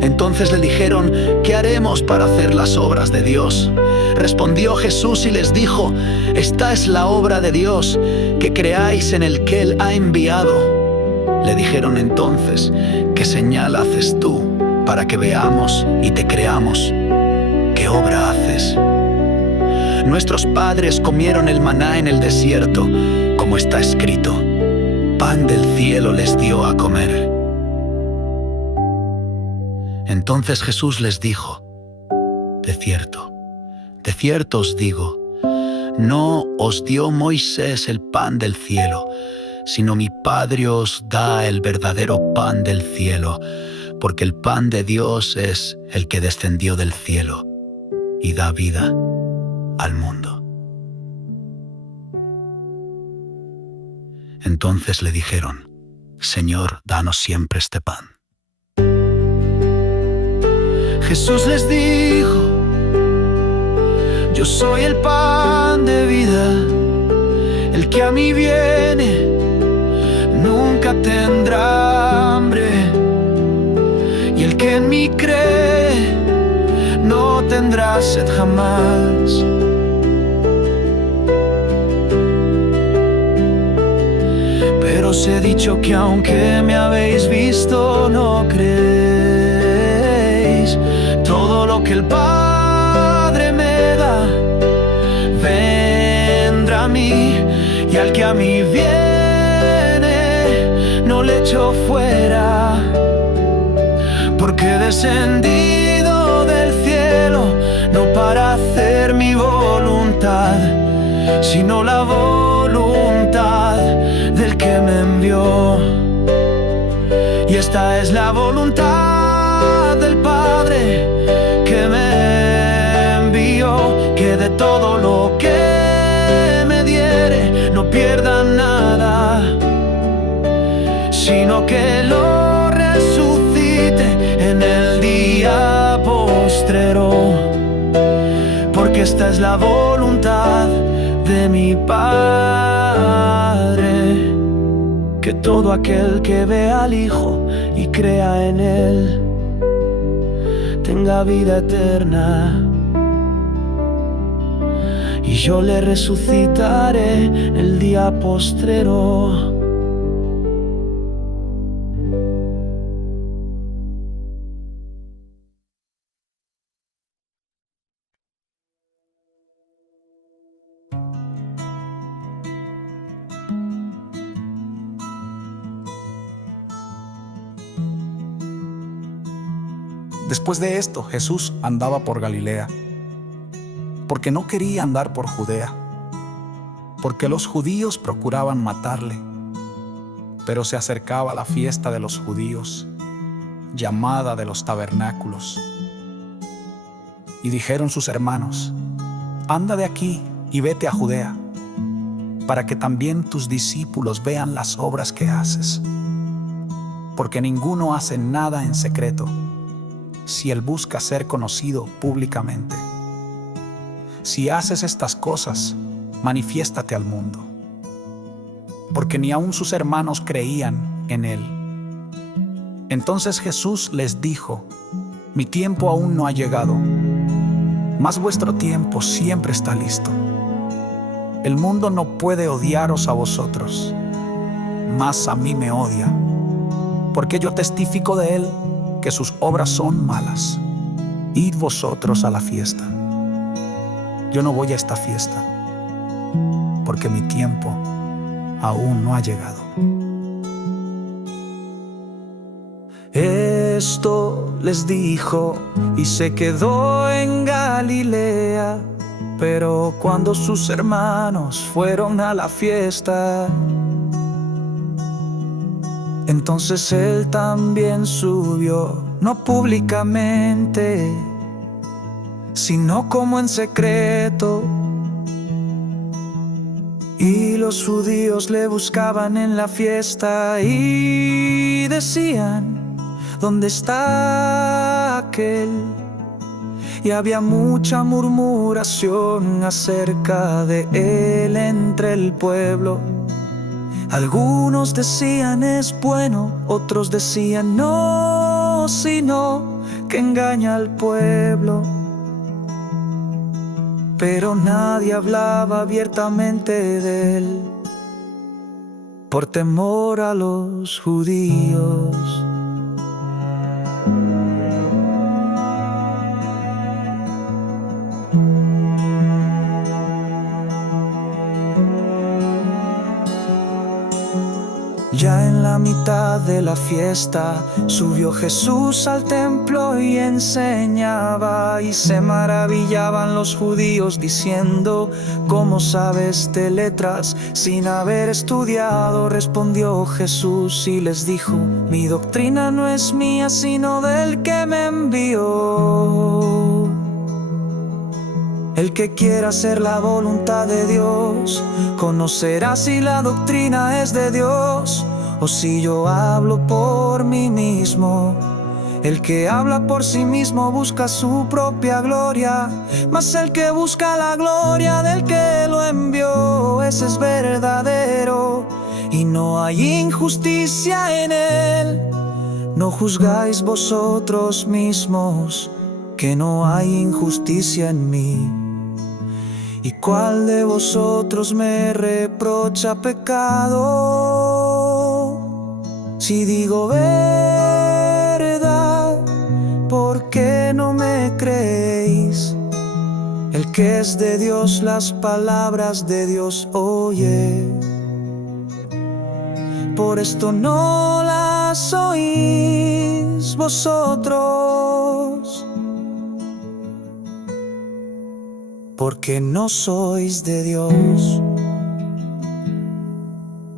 Entonces le dijeron: ¿qué haremos para hacer las obras de Dios? Respondió Jesús y les dijo: esta es la obra de Dios, que creáis en el que Él ha enviado. Le dijeron entonces: ¿qué señal haces tú para que veamos y te creamos? ¿Qué obra haces? Nuestros padres comieron el maná en el desierto, como está escrito: pan del cielo les dio a comer. Entonces Jesús les dijo: de cierto os digo, no os dio Moisés el pan del cielo, sino mi Padre os da el verdadero pan del cielo, porque el pan de Dios es el que descendió del cielo y da vida al mundo. Entonces le dijeron: Señor, danos siempre este pan. Jesús les dijo: yo soy el pan de vida, el que a mí viene nunca tendrá hambre, y el que en mí cree no tendrá sed jamás. Pero os he dicho que aunque me habéis visto no creéis. Todo lo que el Padre me da vendrá a mí, y al que a mí viene no le echo fuera, porque he descendido del cielo no para hacer mi voluntad, sino la voluntad del que me envió. Y esta es la voluntad del Padre que me envió, que de todo lo que me diere no pierda nada, sino que lo resucite en el día postrero, porque esta es la voluntad de mi Padre, que todo aquel que vea al Hijo y crea en Él tenga vida eterna, y yo le resucitaré el día postrero. Después de esto, Jesús andaba por Galilea, porque no quería andar por Judea, porque los judíos procuraban matarle. Pero se acercaba la fiesta de los judíos, llamada de los tabernáculos. Y dijeron sus hermanos: anda de aquí y vete a Judea, para que también tus discípulos vean las obras que haces. Porque ninguno hace nada en secreto, si él busca ser conocido públicamente. Si haces estas cosas, manifiéstate al mundo. Porque ni aun sus hermanos creían en él. Entonces Jesús les dijo: mi tiempo aún no ha llegado, mas vuestro tiempo siempre está listo. El mundo no puede odiaros a vosotros, mas a mí me odia, porque yo testifico de él que sus obras son malas. Id vosotros a la fiesta. Yo no voy a esta fiesta, porque mi tiempo aún no ha llegado. Esto les dijo y se quedó en Galilea. Pero cuando sus hermanos fueron a la fiesta, entonces él también subió, no públicamente, sino como en secreto. Y los judíos le buscaban en la fiesta y decían: ¿dónde está aquel? Y había mucha murmuración acerca de él entre el pueblo. Algunos decían: es bueno, otros decían: no, sino que engaña al pueblo. Pero nadie hablaba abiertamente de él, por temor a los judíos. Ya en la mitad de la fiesta subió Jesús al templo y enseñaba, y se maravillaban los judíos diciendo: ¿cómo sabes de letras sin haber estudiado? Respondió Jesús y les dijo: mi doctrina no es mía, sino del que me envió. El que quiera hacer la voluntad de Dios conocerá si la doctrina es de Dios o si yo hablo por mí mismo. El que habla por sí mismo busca su propia gloria, mas el que busca la gloria del que lo envió, ese es verdadero, y no hay injusticia en él. No juzgáis vosotros mismos, que no hay injusticia en mí. ¿Y cuál de vosotros me reprocha pecado? Si digo verdad, ¿por qué no me creéis? El que es de Dios, las palabras de Dios oye. Por esto no las oís vosotros, porque no sois de Dios.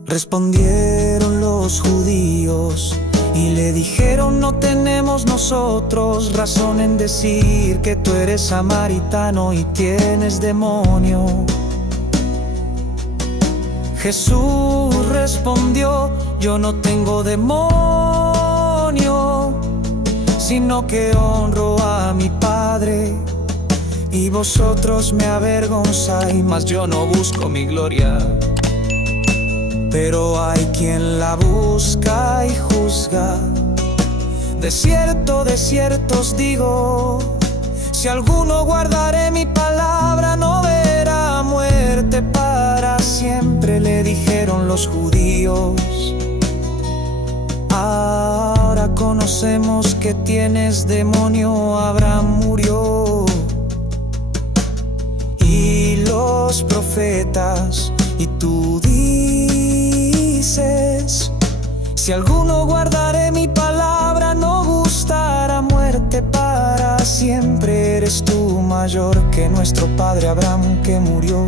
Respondieron los judíos y le dijeron: no tenemos nosotros razón en decir que tú eres samaritano y tienes demonio. Jesús respondió: yo no tengo demonio, sino que honro a mi Padre. Y vosotros me avergonzáis, mas yo no busco mi gloria. Pero hay quien la busca y juzga. De cierto os digo, si alguno guardare mi palabra, no verá muerte para siempre, le dijeron los judíos. Ahora conocemos que tienes demonio. Abraham murió y los profetas, y tú dices: si alguno guardare mi palabra, no gustará muerte para siempre. Eres tú mayor que nuestro padre Abraham, que murió,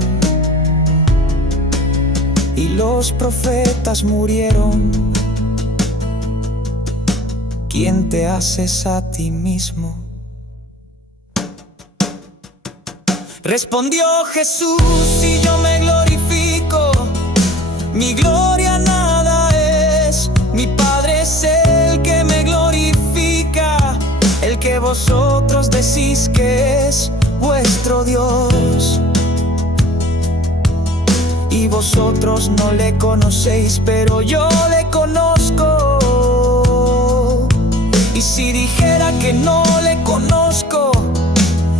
y los profetas murieron. ¿Quién te haces a ti mismo? Respondió Jesús: si yo me glorifico, mi gloria nada es. Mi Padre es el que me glorifica, el que vosotros decís que es vuestro Dios. Y vosotros no le conocéis, pero yo le conozco. Y si dijera que no le conozco,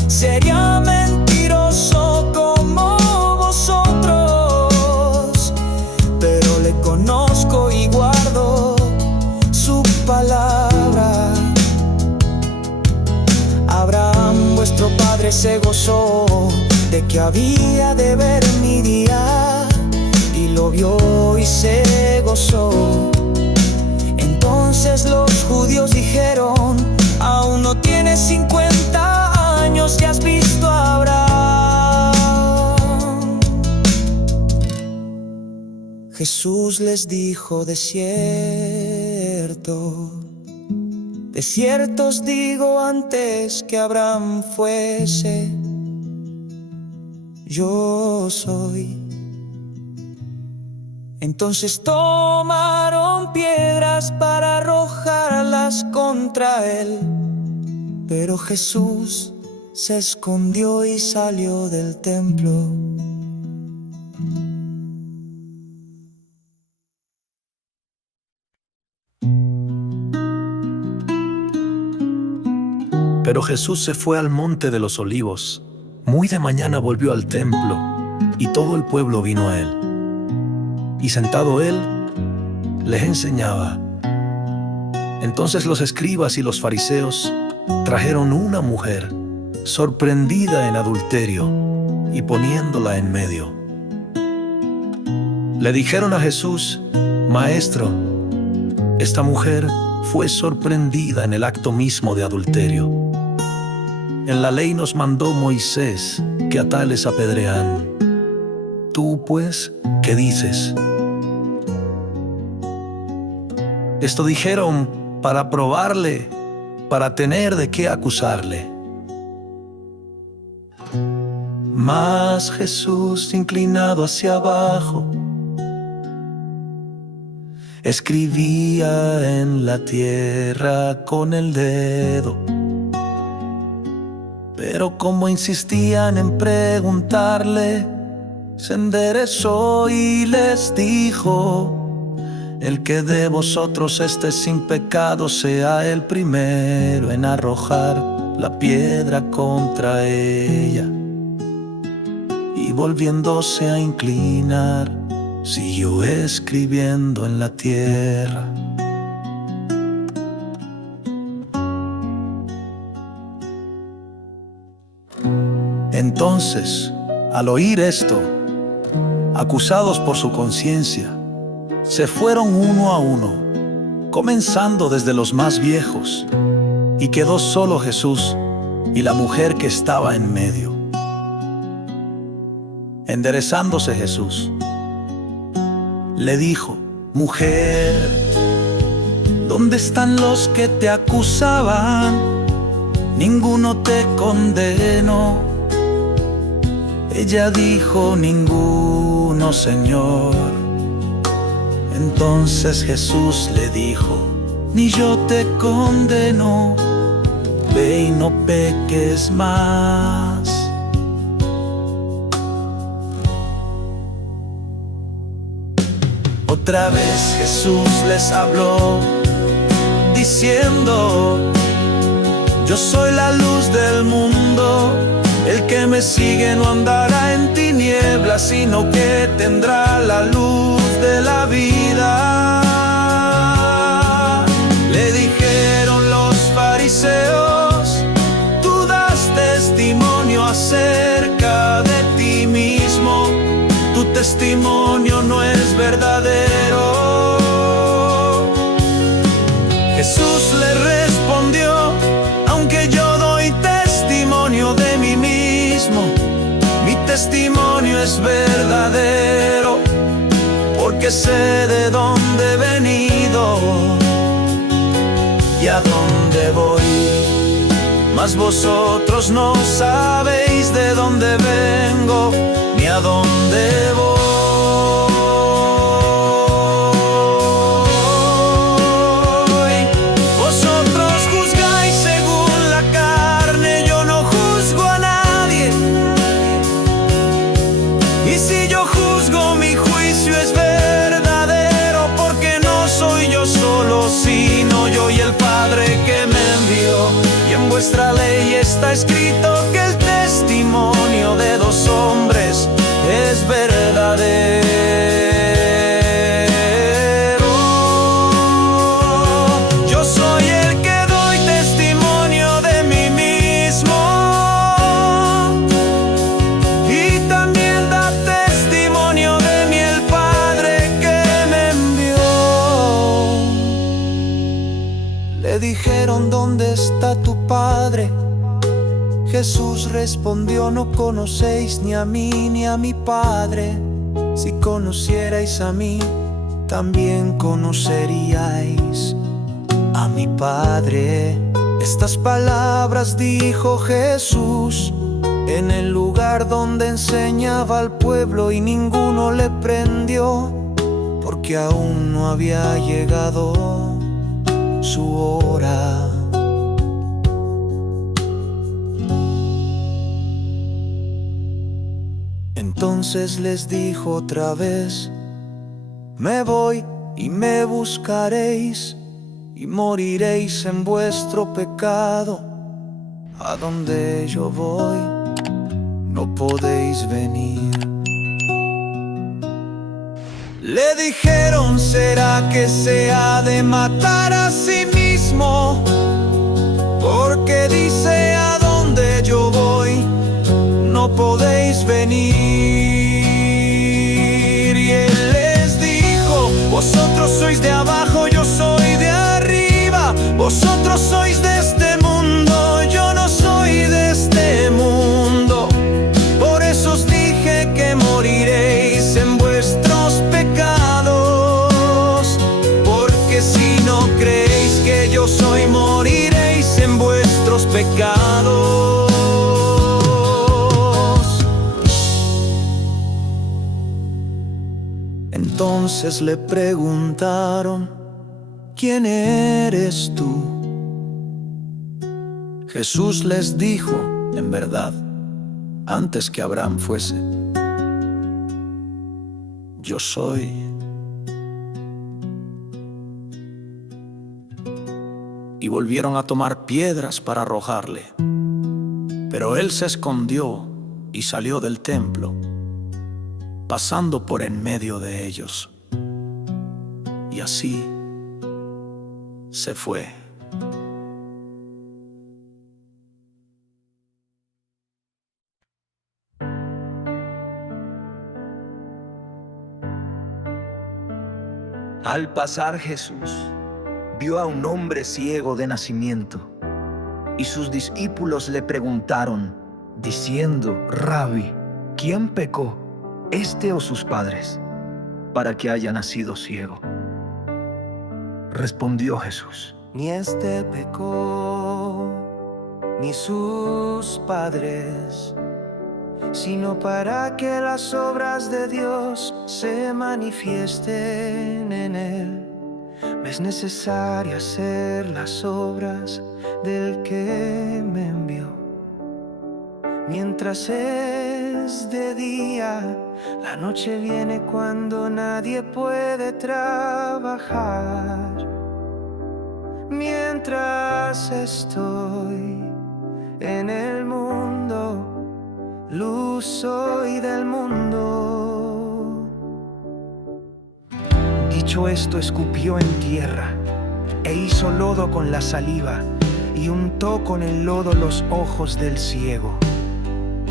sería mentiroso como vosotros. Pero le conozco y guardo su palabra. Abraham, vuestro padre, se gozó de que había de ver mi día, y lo vio y se gozó. Entonces los judíos dijeron: aún no tienes 50 años y has visto a Abraham. Jesús les dijo: de cierto os digo, antes que Abraham fuese, yo soy. Entonces tomaron piedras para arrojarlas contra él, pero Jesús se escondió y salió del templo. Pero Jesús se fue al monte de los Olivos. Muy de mañana volvió al templo, y todo el pueblo vino a él. Y sentado él, les enseñaba. Entonces los escribas y los fariseos trajeron una mujer sorprendida en adulterio, y poniéndola en medio, le dijeron a Jesús: Maestro, esta mujer fue sorprendida en el acto mismo de adulterio. En la ley nos mandó Moisés que a tales apedrean. Tú, pues, ¿qué dices? Esto dijeron para probarle, para tener de qué acusarle. Mas Jesús, inclinado hacia abajo, escribía en la tierra con el dedo. Pero como insistían en preguntarle, se enderezó y les dijo: el que de vosotros esté sin pecado, sea el primero en arrojar la piedra contra ella. Y volviéndose a inclinar, siguió escribiendo en la tierra. Entonces, al oír esto, acusados por su conciencia, se fueron uno a uno, comenzando desde los más viejos, y quedó solo Jesús y la mujer que estaba en medio. Enderezándose Jesús, le dijo: Mujer, ¿dónde están los que te acusaban? Ninguno te condenó. Ella dijo: Ninguno, Señor. Entonces Jesús le dijo: ni yo te condeno, ve y no peques más. Otra vez Jesús les habló, diciendo: yo soy la luz del mundo, el que me sigue no andará en tinieblas, sino que tendrá la luz de la vida. Le dijeron los fariseos: tú das testimonio acerca de ti mismo, tu testimonio no es verdadero. Jesús le respondió: aunque yo doy testimonio de mí mismo, mi testimonio es verdadero, porque sé de dónde he venido y a dónde voy. Mas vosotros no sabéis de dónde vengo ni a dónde voy. Vosotros juzgáis según la carne, yo no juzgo a nadie. Y si yo juzgo, mi juicio es verdadero, porque no soy yo solo, sino yo y el Padre que me envió. Y en vuestra ley está escrito que el testimonio de dos hombres es verdadero. Yo soy el que doy testimonio de mí mismo, y también da testimonio de mí el Padre que me envió. Le dijeron: ¿dónde está tu Padre? Jesús respondió: no conocéis ni a mí ni a mi Padre. Si conocierais a mí, también conoceríais a mi Padre. Estas palabras dijo Jesús en el lugar donde enseñaba al pueblo, y ninguno le prendió, porque aún no había llegado su hora. Entonces les dijo otra vez: me voy y me buscaréis, y moriréis en vuestro pecado. A donde yo voy, no podéis venir. Le dijeron: ¿será que se ha de matar a sí mismo? Porque dice: a donde yo voy, no podéis venir. Y él les dijo: vosotros sois de abajo, yo soy de arriba. Vosotros sois de este mundo, yo no soy de este mundo. Por eso os dije que moriréis en vuestros pecados. Porque si no creéis que yo soy, moriréis en vuestros pecados. Entonces le preguntaron: ¿quién eres tú? Jesús les dijo: en verdad, antes que Abraham fuese, yo soy. Y volvieron a tomar piedras para arrojarle. Pero él se escondió y salió del templo, pasando por en medio de ellos. Y así se fue. Al pasar Jesús, vio a un hombre ciego de nacimiento, y sus discípulos le preguntaron, diciendo: Rabí, ¿quién pecó, este o sus padres, para que haya nacido ciego? Respondió Jesús: Ni este pecó, ni sus padres, sino para que las obras de Dios se manifiesten en él. Me es necesario hacer las obras del que me envió. Mientras es de día, la noche viene cuando nadie puede trabajar. Mientras estoy en el mundo, luz soy del mundo. Dicho esto, escupió en tierra e hizo lodo con la saliva y untó con el lodo los ojos del ciego.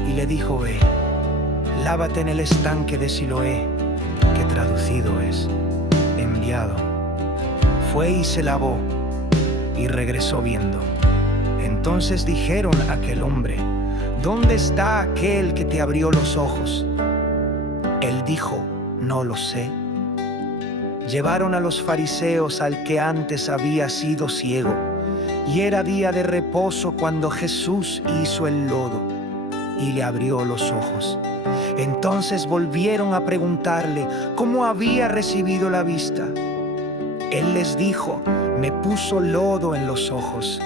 Y le dijo: ve, lávate en el estanque de Siloé, que traducido es enviado. Fue y se lavó y regresó viendo. Entonces dijeron a aquel hombre: ¿dónde está aquel que te abrió los ojos? Él dijo: no lo sé. Llevaron a los fariseos al que antes había sido ciego, y era día de reposo cuando Jesús hizo el lodo y le abrió los ojos. Entonces volvieron a preguntarle cómo había recibido la vista. Él les dijo: me puso lodo en los ojos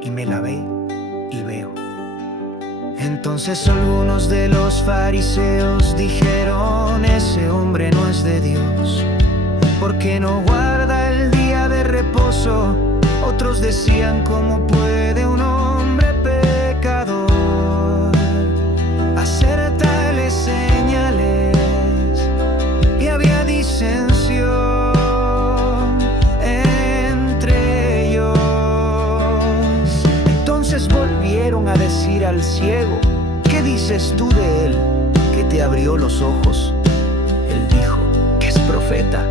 y me lavé y veo. Entonces algunos de los fariseos dijeron: ese hombre no es de Dios, porque no guarda el día de reposo. Otros decían: ¿cómo puede un hombre pecador hacer tales señales? Y había disensión entre ellos. Entonces volvieron a decir al ciego: ¿qué dices tú de él, que te abrió los ojos? Él dijo que es profeta.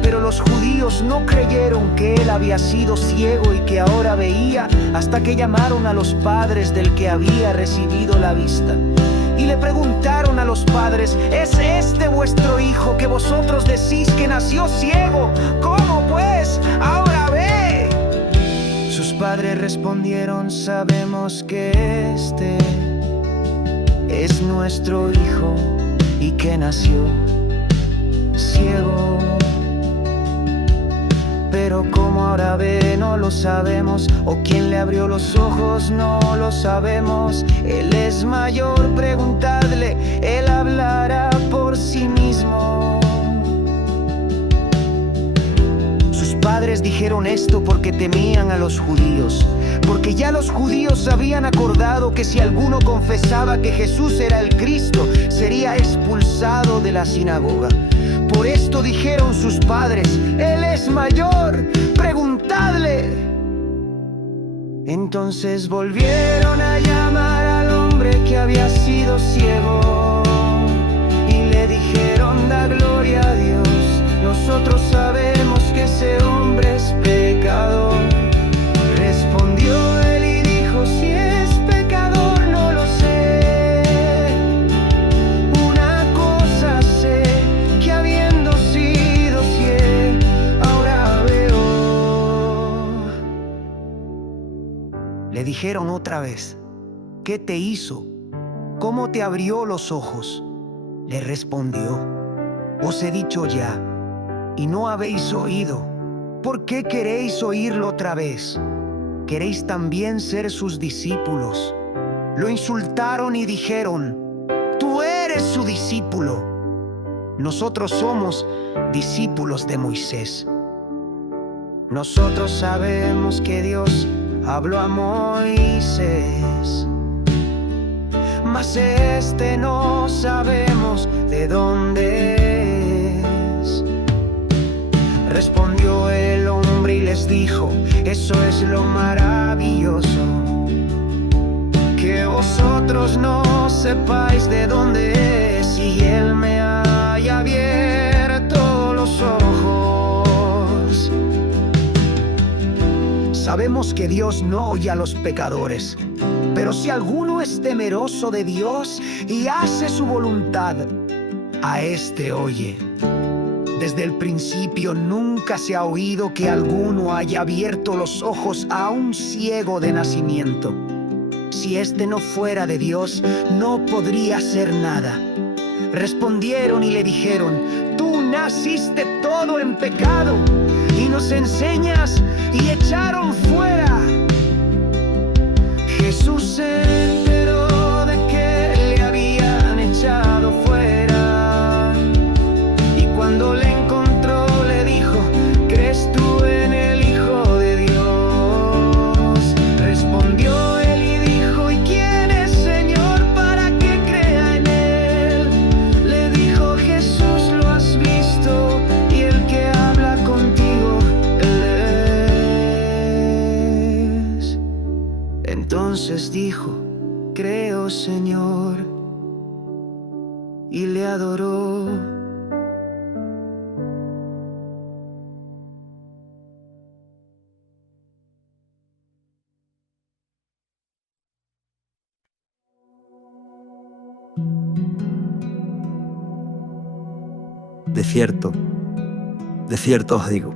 Pero los judíos no creyeron que él había sido ciego y que ahora veía, hasta que llamaron a los padres del que había recibido la vista. Y le preguntaron a los padres: ¿es este vuestro hijo que vosotros decís que nació ciego? ¿Cómo pues ahora ve? Sus padres respondieron: sabemos que este es nuestro hijo y que nació ciego. Pero cómo ahora ve no lo sabemos, o quién le abrió los ojos no lo sabemos. Él es mayor, preguntadle, él hablará por sí mismo. Sus padres dijeron esto porque temían a los judíos, porque ya los judíos habían acordado que si alguno confesaba que Jesús era el Cristo, sería expulsado de la sinagoga. Por esto dijeron sus padres: él es mayor, preguntadle. Entonces volvieron a llamar al hombre que había sido ciego y le dijeron: da gloria a Dios, nosotros sabemos que ese hombre es pecador. Respondió él y dijo: si es pecador no lo sé. Una cosa sé, que habiendo sido ciego, ahora veo. Le dijeron otra vez: ¿qué te hizo? ¿Cómo te abrió los ojos? Le respondió: os he dicho ya, y no habéis oído. ¿Por qué queréis oírlo otra vez? ¿Queréis también ser sus discípulos? Lo insultaron y dijeron: tú eres su discípulo. Nosotros somos discípulos de Moisés. Nosotros sabemos que Dios habló a Moisés, mas este no sabemos de dónde es. Respondió el hombre y les dijo: eso es lo maravilloso, que vosotros no sepáis de dónde es, y él me haya abierto los ojos. Sabemos que Dios no oye a los pecadores, pero si alguno es temeroso de Dios y hace su voluntad, a este oye. Desde el principio nunca se ha oído que alguno haya abierto los ojos a un ciego de nacimiento. Si este no fuera de Dios, no podría hacer nada. Respondieron y le dijeron: tú naciste todo en pecado y nos enseñas, y echaron fuera. Jesús se enteró de que le habían echado fuera, y cuando le encontró le dijo: ¿crees tú en el Hijo de Dios? Respondió él y dijo: ¿y quién es, Señor, para que crea en él? Le dijo Jesús: lo has visto, y el que habla contigo, él es. Entonces dijo: creo, Señor, y le adoró. De cierto os digo,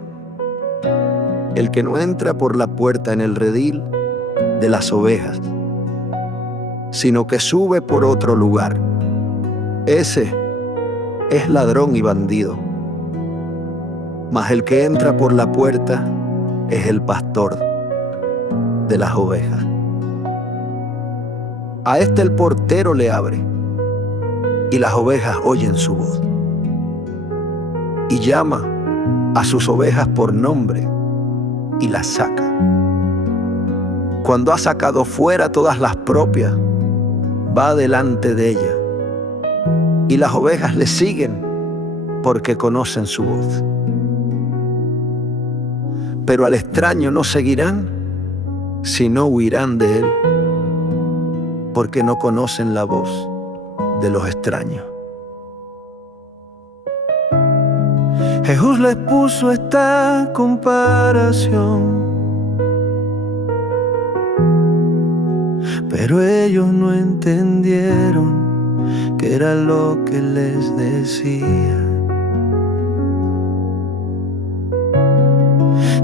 el que no entra por la puerta en el redil de las ovejas, sino que sube por otro lugar, ese es ladrón y bandido. Mas el que entra por la puerta es el pastor de las ovejas. A este el portero le abre, y las ovejas oyen su voz, y llama a sus ovejas por nombre y las saca. Cuando ha sacado fuera todas las propias, va delante de ella, y las ovejas le siguen porque conocen su voz. Pero al extraño no seguirán, sino huirán de él, porque no conocen la voz de los extraños. Jesús les puso esta comparación, pero ellos no entendieron qué era lo que les decía.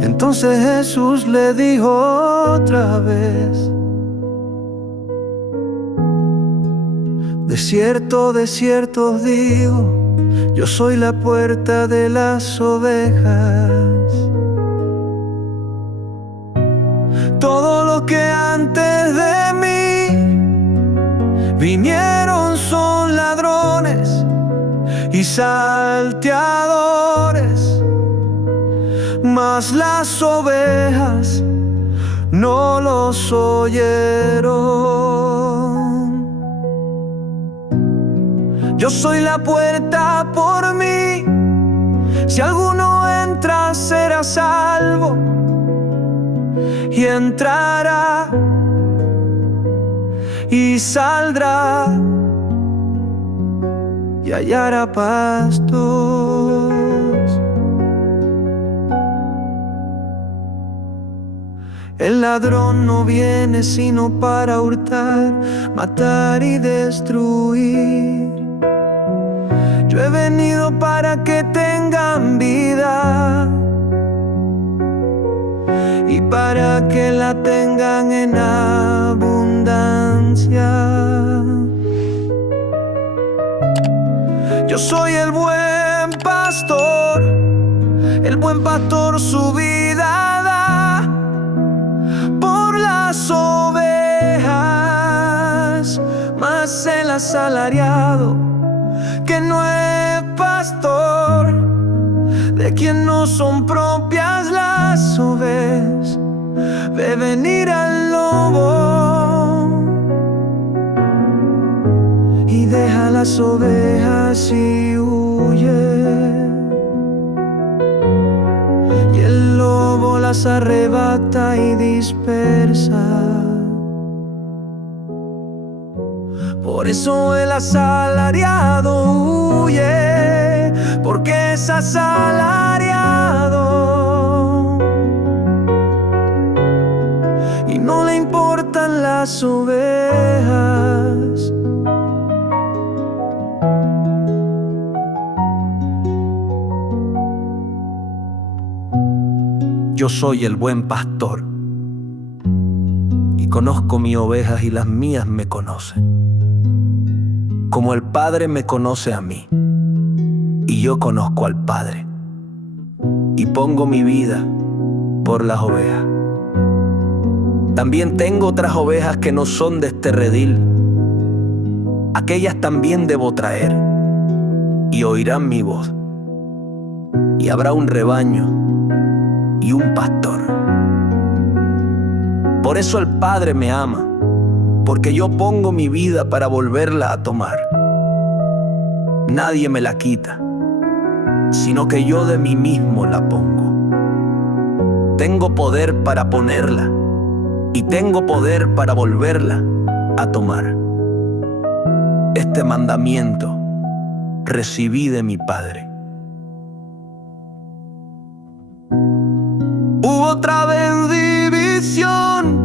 Entonces Jesús le dijo otra vez: de cierto os digo, yo soy la puerta de las ovejas. Todo lo que antes de mí vinieron son ladrones y salteadores, mas las ovejas no los oyeron. Yo soy la puerta por mí, si alguno entra será salvo, y entrará y saldrá y hallará pastos. El ladrón no viene sino para hurtar, matar y destruir. Yo he venido para que tengan vida y para que la tengan en abundancia. Yo soy el buen pastor su vida da por las ovejas, mas el asalariado que no es pastor, de quien no son propias las ovejas, ve venir al lobo y deja las ovejas y huye, y el lobo las arrebata y dispersa. Por eso el asalariado huye, porque es asalariado y no le importan las ovejas. Yo soy el buen pastor, y conozco mis ovejas y las mías me conocen. Como el Padre me conoce a mí, y yo conozco al Padre, y pongo mi vida por las ovejas. También tengo otras ovejas que no son de este redil. Aquellas también debo traer, y oirán mi voz. Y habrá un rebaño y un pastor. Por eso el Padre me ama, porque yo pongo mi vida para volverla a tomar. Nadie me la quita, sino que yo de mí mismo la pongo. Tengo poder para ponerla y tengo poder para volverla a tomar. Este mandamiento recibí de mi Padre. Hubo otra vez división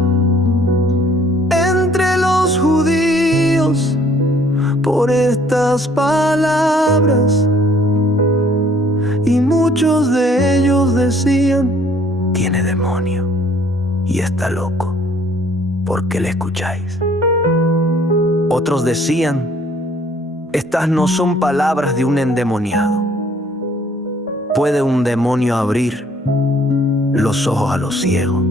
entre los judíos por estas palabras, y muchos de ellos decían: tiene demonio y está loco, ¿por qué le escucháis? Otros decían: estas no son palabras de un endemoniado. ¿Puede un demonio abrir los ojos a los ciegos?